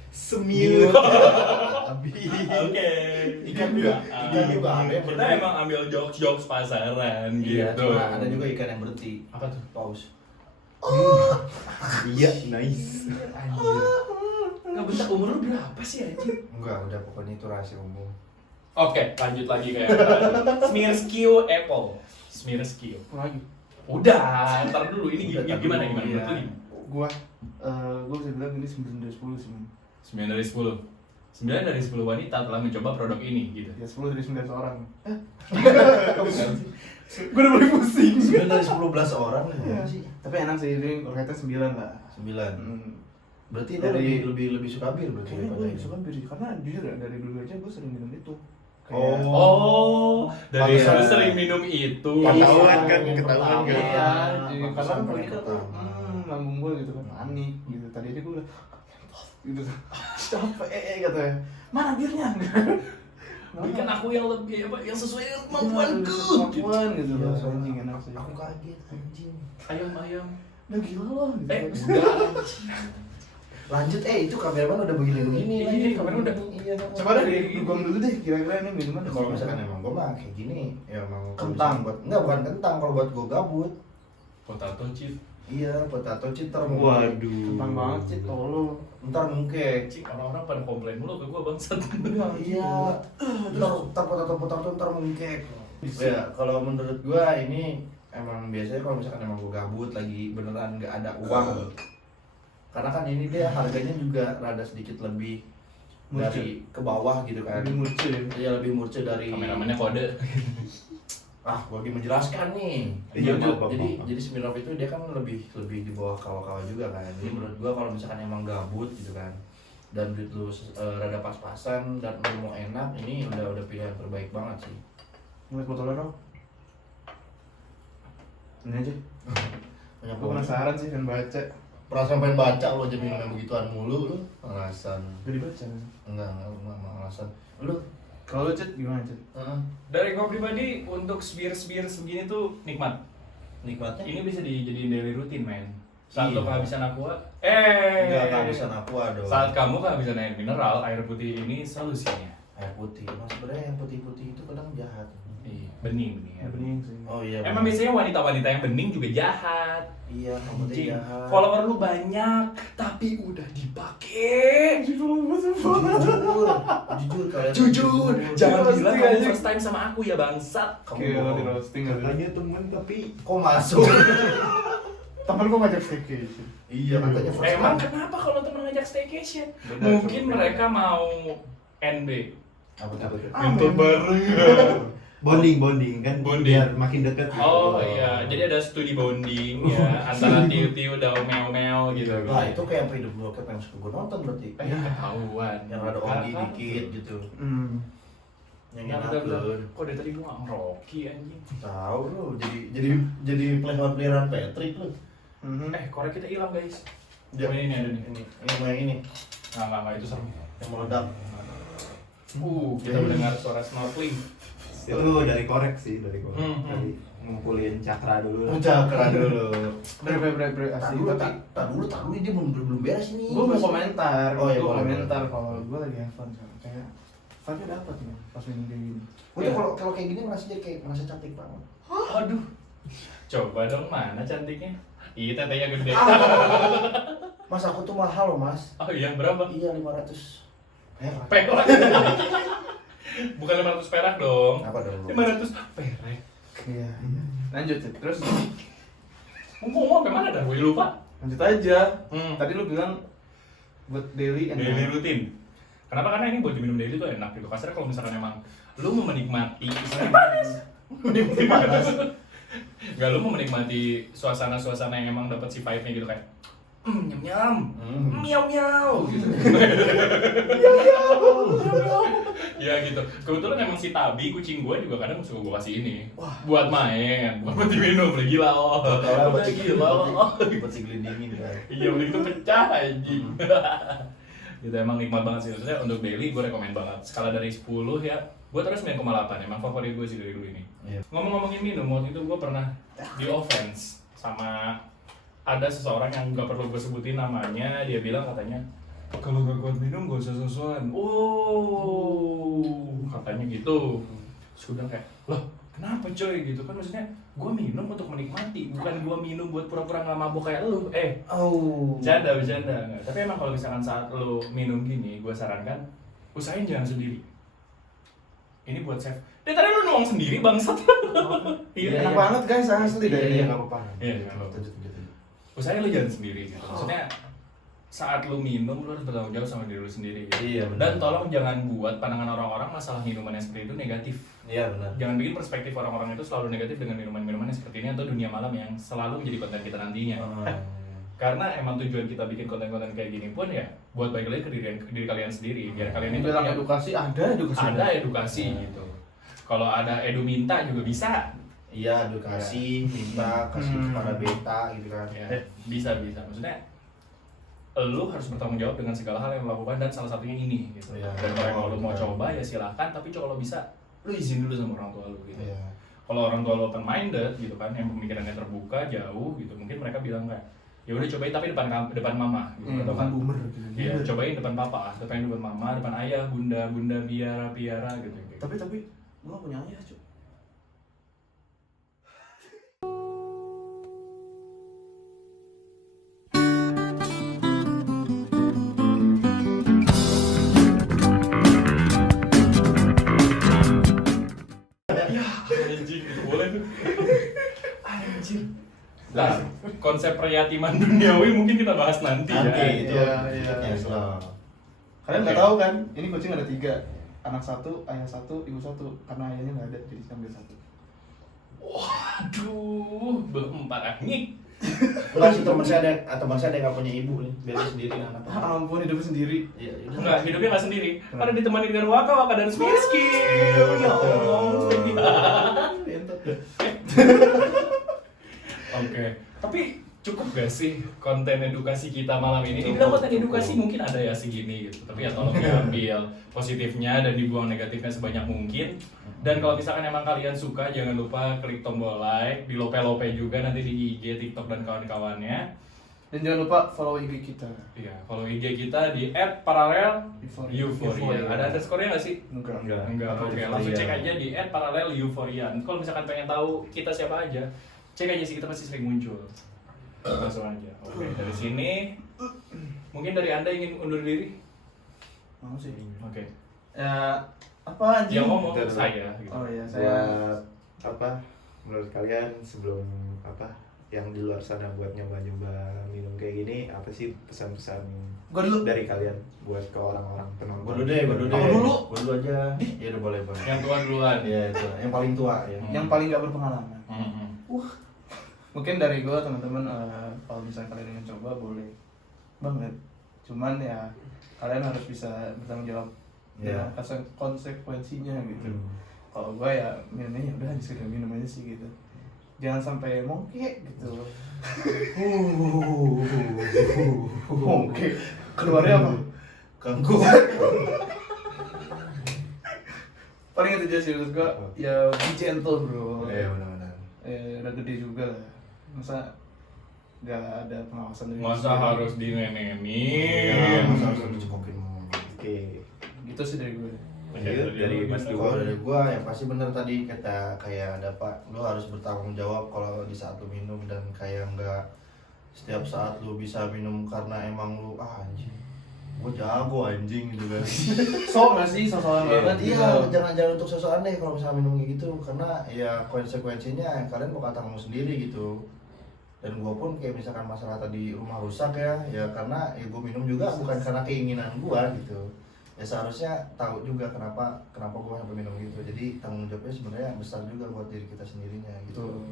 Semut. Oke. Ikan juga ada yang Kita berhenti. emang ambil jokes pasaran Iya, gitu. cuma ada juga ikan yang berhenti. Apa tuh? Paus. Iya, nice. Anjir. Nggak bentar, umur lu berapa sih anjir? Enggak, udah pokoknya itu rahasia umum. Oke, lanjut lagi kayak smear skew apple. Smear skew. Lagi. Udah, ntar dulu ini Udah, ntar gimana dulu, gimana iya. menurut lu gimana? Gua bisa bilang ini 9 dari 10 sih man. 9 dari 10. 9 dari 10 wanita telah mencoba produk ini gitu. Ya 10 dari 9 orang. Gue udah mulai pusing. 9 dari 10 belas orang Iya. gimana sih? Tapi enak sih ini kalau kata 9 lah. 9. Hmm. Berarti lu Dari- lebih suka bir berarti Kayaknya gue daripada lebih ini. suka bir sih, karena jujur ya dari dulu aja gue sering minum itu. Oh, dari Iya. dulu sering minum itu. Ketahuan kan, Yang ketahuan pertama. kan. Iya, Pantesan karena kan paling ini kan pertama. lambung gue gitu kan panik gitu. Tadi aja gue udah gitu capek katanya. Mana birnya? Berikan aku yang lebih apa yang sesuai dengan kemampuanku. Kemampuan gitu loh, Iya. anjing enak sih. Aku kaget anjing. Ayam. Udah gila loh gitu. Udah. Lanjut itu kameraman udah begini-begini. Iya, lagi. kameraman udah. Iya. Coba deh dari gong dulu deh kira-kira ini minuman Kalau misalkan emang gue mah kayak gini, ya emang kalau Kentang. misalkan buat enggak bukan kentang, kalau buat gue gabut. Potato chip. Iya, potato chip ntar Waduh. kentang banget sih tolol. Ntar mungkin. Cik, orang-orang pada komplain mulu ke gua bangsat. Iya. Ntar potato ntar mungkin. Ya, kalau menurut gua ini emang biasanya kalau misalkan emang gua gabut lagi beneran nggak ada uang. Karena kan ini dia harganya juga rada sedikit lebih dari ke bawah gitu kan. Lebih murce ya. Iya, lebih murce dari Kameramannya kode. gua lagi menjelaskan nih. Iya, Jadi- maaf. jadi Smirnoff itu dia kan lebih di bawah kawa-kawa juga kan. Jadi menurut gua kalau misalkan emang gabut gitu kan dan duit lu rada pas-pasan dan lu mau enak, ini udah pilihan terbaik banget sih. Ngeliat botolnya dong. Ini aja. Banyak Gue penasaran sih dan baca. perasaan pengen baca lu aja minum yang begituan mulu lu. Alasan. Jadi baca. Enggak alasan. Lu Kalau lu Cet gimana Cet? Dari gua pribadi untuk sbir segini tuh nikmat. nikmatnya Ini bisa dijadiin daily rutin, men. Saat lo Iya. kehabisan aqua, enggak kehabisan aqua dong. saat kamu kehabisan air mineral, air putih ini solusinya. Air putih. Mas sebenarnya yang putih-putih itu kadang jahat. Iya, bening ya. Ya bening sih. Oh iya. Emang biasanya wanita-wanita yang bening juga jahat. Iya, kamu tuh Anjing. jahat. Follower lu banyak, tapi udah dipakai. Jujur kalian. Jujur, jangan Roasting bilang kamu aja. first time sama aku ya bangsat. Kamu Kayak lo di bohong. roasting aja. Katanya temen tapi Kok masuk? Temen gue ngajak staycation. Iya katanya first Emang time. kenapa kalau temen ngajak staycation? Beda, Mungkin coba. mereka mau NB. Apa tuh? Ah, Nonton men. bareng. bonding kan Bonding. biar makin dekat gitu. Oh iya, jadi ada studi bonding ya antara tiu-tiu dan meo-meo gitu. Nah itu kayak yang hidup bokep yang suka gue nonton berarti. Ketahuan. Yang ada Ogi dikit gitu. Yang Ya, enak betul. tuh. Kok dari tadi gua ngeroki anjing. Tahu lu, jadi peliharaan Patrick lu. Korek kita hilang guys. Ya. Oh, ini ada nih. Ini mau yang ini, Nggak, itu serem. yang meledak. Kita mendengar suara snorkeling. Itu dari korek sih, dari korek. Hmm. Tadi ngumpulin cakra dulu. Cakra dulu. Bre Tak asli dulu, tapi tak dulu dia belum beres ini. gue mau komentar. Oh, iya, Gue boleh, komentar boleh. kalau gue lagi have fun kan. Kayak vibe-nya dapat nih pas minum kayak gini. Oh iya, kalau kayak gini ngerasa dia kayak ngerasa cantik banget. Aduh. Coba dong, mana cantiknya? Iya, tetenya gede. Mas aku tuh mahal loh mas. Oh iya, berapa? Iya 500 perak. Perak. Bukan 500 perak dong. Apa dong? 500 perak. Iya. Lanjut ya. Terus Ngomong sampai mana dah? Gue lupa. lanjut aja. Hmm. Tadi lu bilang buat daily and Daily rutin. Kenapa? Karena ini buat diminum daily tuh enak gitu. Kasarnya kalau misalkan emang lu mau menikmati menikmati panas. Enggak, lu mau menikmati suasana-suasana yang emang dapat si vibe-nya gitu kayak nyam nyam, miau miau gitu. Ya gitu. Kebetulan emang si Tabi kucing gue juga kadang suka gue kasih ini. Buat main, buat diminum lagi gila loh. Buat Gila loh. buat si gelindingin kan. Iya begitu pecah anjing. Gitu emang nikmat banget sih. Maksudnya untuk daily gue rekomen banget. Skala dari 10 ya, gue terus 9,8. Emang favorit gue sih dari dulu ini. Iya. Ngomong-ngomongin minum, waktu itu gue pernah di offense sama ada seseorang yang gak perlu gue sebutin namanya. Dia bilang katanya, kalau gak kuat minum gak usah sosokan. Oh, katanya gitu. Terus gue bilang kayak, loh kenapa coy gitu kan, maksudnya gue minum untuk menikmati, bukan gue minum buat pura-pura gak mabuk kayak lu. Bercanda. Nggak. Tapi emang kalau misalkan saat lu minum gini, gue sarankan usahain jangan sendiri. Ini buat save. Tadi lu ngomong sendiri bangsat. Iya, enak banget guys, asli deh. Iya nggak apa-apa. Iya, nggak apa-apa. Lanjut. Usahain lu jangan sendiri gitu. Maksudnya saat lu minum lu harus bertanggung jawab sama diri lu sendiri gitu. Iya, benar. Dan tolong jangan buat pandangan orang-orang masalah minuman yang seperti itu negatif. Iya benar. Jangan bikin perspektif orang-orang itu selalu negatif dengan minuman-minuman yang seperti ini atau dunia malam yang selalu menjadi konten kita nantinya. Karena emang tujuan kita bikin konten-konten kayak gini pun ya buat balik lagi ke diri kalian sendiri, biar kalian itu Bilang punya- edukasi ada edukasi gitu. Kalau ada edu minta juga bisa. Iya edukasi, minta kasih kepada beta gitu kan. Ya, bisa. Maksudnya lu harus bertanggung jawab dengan segala hal yang lu lakukan dan salah satunya ini gitu. Iya. Dan kalau lu mau coba ya silahkan, tapi kalau bisa lu izin dulu sama orang tua lu gitu. Iya. Kalau orang tua lu open minded gitu kan, yang pemikirannya terbuka jauh gitu, mungkin mereka bilang kayak ya udah cobain tapi depan mama gitu. Atau bukan boomer gitu. Iya, cobain depan papa, depan mama, depan ayah, bunda, biara gitu. Tapi gue gak punya ayah cuy. Anjing, itu boleh tuh. Anjir. Nah, konsep peryatiman duniawi mungkin kita bahas nanti ya. Nanti itu. Iya. Slow. Kalian nggak Oke. tahu kan? Ini kucing ada 3, anak 1, ayah 1, ibu 1. Karena ayahnya nggak ada, jadi ambil 1. Waduh, berempat anjing. Enggak sih teman saya ada yang nggak punya ibu nih, biar dia sendiri anak. Ampun, hidupnya sendiri. Iya, udah. Enggak, hidupnya nggak sendiri. Karena ditemani dengan waka dan skill. Ya Allah. Entot. Oke, tapi cukup gak sih konten edukasi kita malam ini? Ini bilang konten edukasi mungkin ada ya segini gitu. Tapi ya tolong diambil positifnya dan dibuang negatifnya sebanyak mungkin. Dan kalau misalkan emang kalian suka, jangan lupa klik tombol like, di lope-lope juga nanti di IG, TikTok dan kawan-kawannya. Dan jangan lupa follow IG kita. Iya, follow IG kita di @paralel Euphoria. Euphoria. Ada underscore-nya nggak sih? Enggak. Enggak, oke. Langsung cek aja di @paralel Euphoria. Kalau misalkan pengen tahu kita siapa aja, cek aja sih, kita pasti sering muncul. Langsung aja. Oke, dari sini mungkin dari Anda ingin undur diri? Mau sih. Oke. Ya, apa anjing? Yang ngomong Betul. saya gitu. Oh iya, saya Buat menurut kalian sebelum yang di luar sana buat nyoba-nyoba minum kayak gini, apa sih pesan-pesan Gua dulu. dari kalian buat ke orang-orang penonton? Gua dulu deh. Aku dulu. Gua dulu aja. Ya udah boleh. Yang tua duluan. Iya itu. Yang paling tua ya. Yang paling gak berpengalaman. Mm-mm. Mungkin dari gue teman-teman, kalau misalnya kalian ingin coba boleh banget. Cuman ya kalian harus bisa bertanggung jawab Iya. dengan konsekuensinya gitu. Hmm. Kalau gue ya minumnya udah hanya sekedar minum aja sih gitu. Jangan sampai mongke gitu. Mongke. Keluarnya apa? Kangkung. Paling itu aja sih menurut gue. Ya be gentle bro. Iya benar-benar. Udah gede juga lah. Masa nggak ada pengawasan dari Masa sendiri? harus dinenenin? Iya, masa harus dicekokin. Oke. Gitu sih dari gue. Lanjut dari Mas Kalau Duo. dari gua yang pasti bener tadi kata kayak ada Pak, lu harus bertanggung jawab kalau di saat lu minum dan kayak enggak setiap saat lu bisa minum karena emang lu anjing. Gua jago anjing gitu kan. Sok nggak sih, sok-sokan banget gitu. Iya, jangan untuk sosokan deh kalau misalnya minum kayak gitu karena ya konsekuensinya kalian bakal tanggung sendiri gitu. Dan gua pun kayak misalkan masalah tadi rumah rusak ya karena ya gua minum juga bukan karena keinginan gua gitu. Ya seharusnya tahu juga kenapa gua sampai minum gitu. Jadi tanggung jawabnya sebenarnya besar juga buat diri kita sendirinya gitu. Tuh.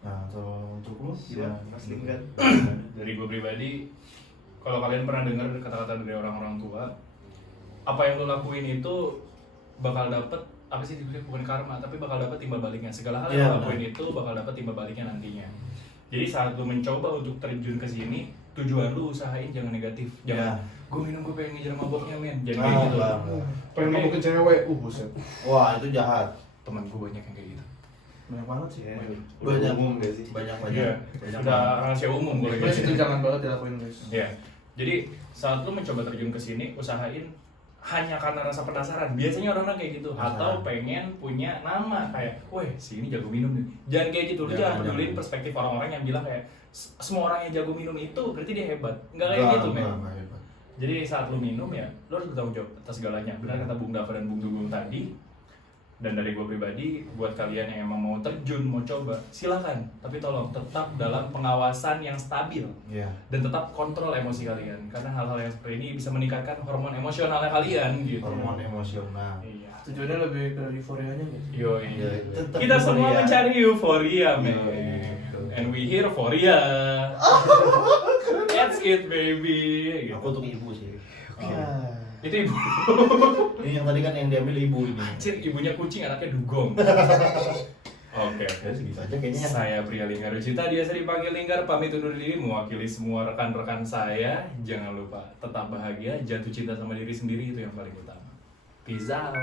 Nah, kalau untuk lu Gimana? Mas Linggar. Dari gue pribadi, kalau kalian pernah dengar kata-kata dari orang-orang tua, apa yang lo lakuin itu bakal dapet apa sih disebutnya, bukan karma, tapi bakal dapet timbal baliknya. Segala hal yang Iya, lo lakuin itu bakal dapet timbal baliknya nantinya. Jadi saat lo mencoba untuk terjun ke sini, tujuan lu usahain jangan negatif. Jangan gue minum gue pengen ngejar maboknya men. Jangan kayak gitu. Pengen mabokin cewek, buset. Wah, itu jahat. Teman gue banyak yang kayak gitu. Banyak banget sih. Ya, Banyak. udah umum gak sih? Banyak. Iya. Banyak Udah rahasia umum gue Guys, itu jangan banget dilakuin guys. Ya, jadi saat lu mencoba terjun ke sini, usahain hanya karena rasa penasaran. Biasanya orang-orang kayak gitu, Penasaran. atau pengen punya nama kayak, weh, si ini jago minum nih. Jangan kayak gitu, lu jangan peduliin perspektif orang-orang yang bilang kayak semua orang yang jago minum itu berarti dia hebat. Enggak kayak gitu, men. Enggak hebat. Jadi saat lu minum ya, lu harus bertanggung jawab atas segalanya. Benar kata Bung Dava dan Bung Dugong tadi. Dan dari gue pribadi, buat kalian yang emang mau terjun, mau coba, silakan. Tapi tolong tetap dalam pengawasan yang stabil. Iya. Dan tetap kontrol emosi kalian. Karena hal-hal yang seperti ini bisa meningkatkan hormon emosionalnya kalian gitu. Hormon emosional. Iya. Tujuannya lebih ke euforianya gitu. Yo, Iya, tetap kita semua euforia. mencari euforia, man. Iya, And we here for ya. That's it, baby. Gitu. Aku untuk ibu sih. Ya. Itu ibu. Ini yang tadi kan yang diambil ibu ini. Anjir, ibunya kucing, anaknya dugong. Oke. Ya segitu aja kayaknya. Saya Pria Linggar Rucita, biasa dipanggil Linggar, pamit undur diri mewakili semua rekan-rekan saya. Jangan lupa tetap bahagia, jatuh cinta sama diri sendiri itu yang paling utama. Peace out.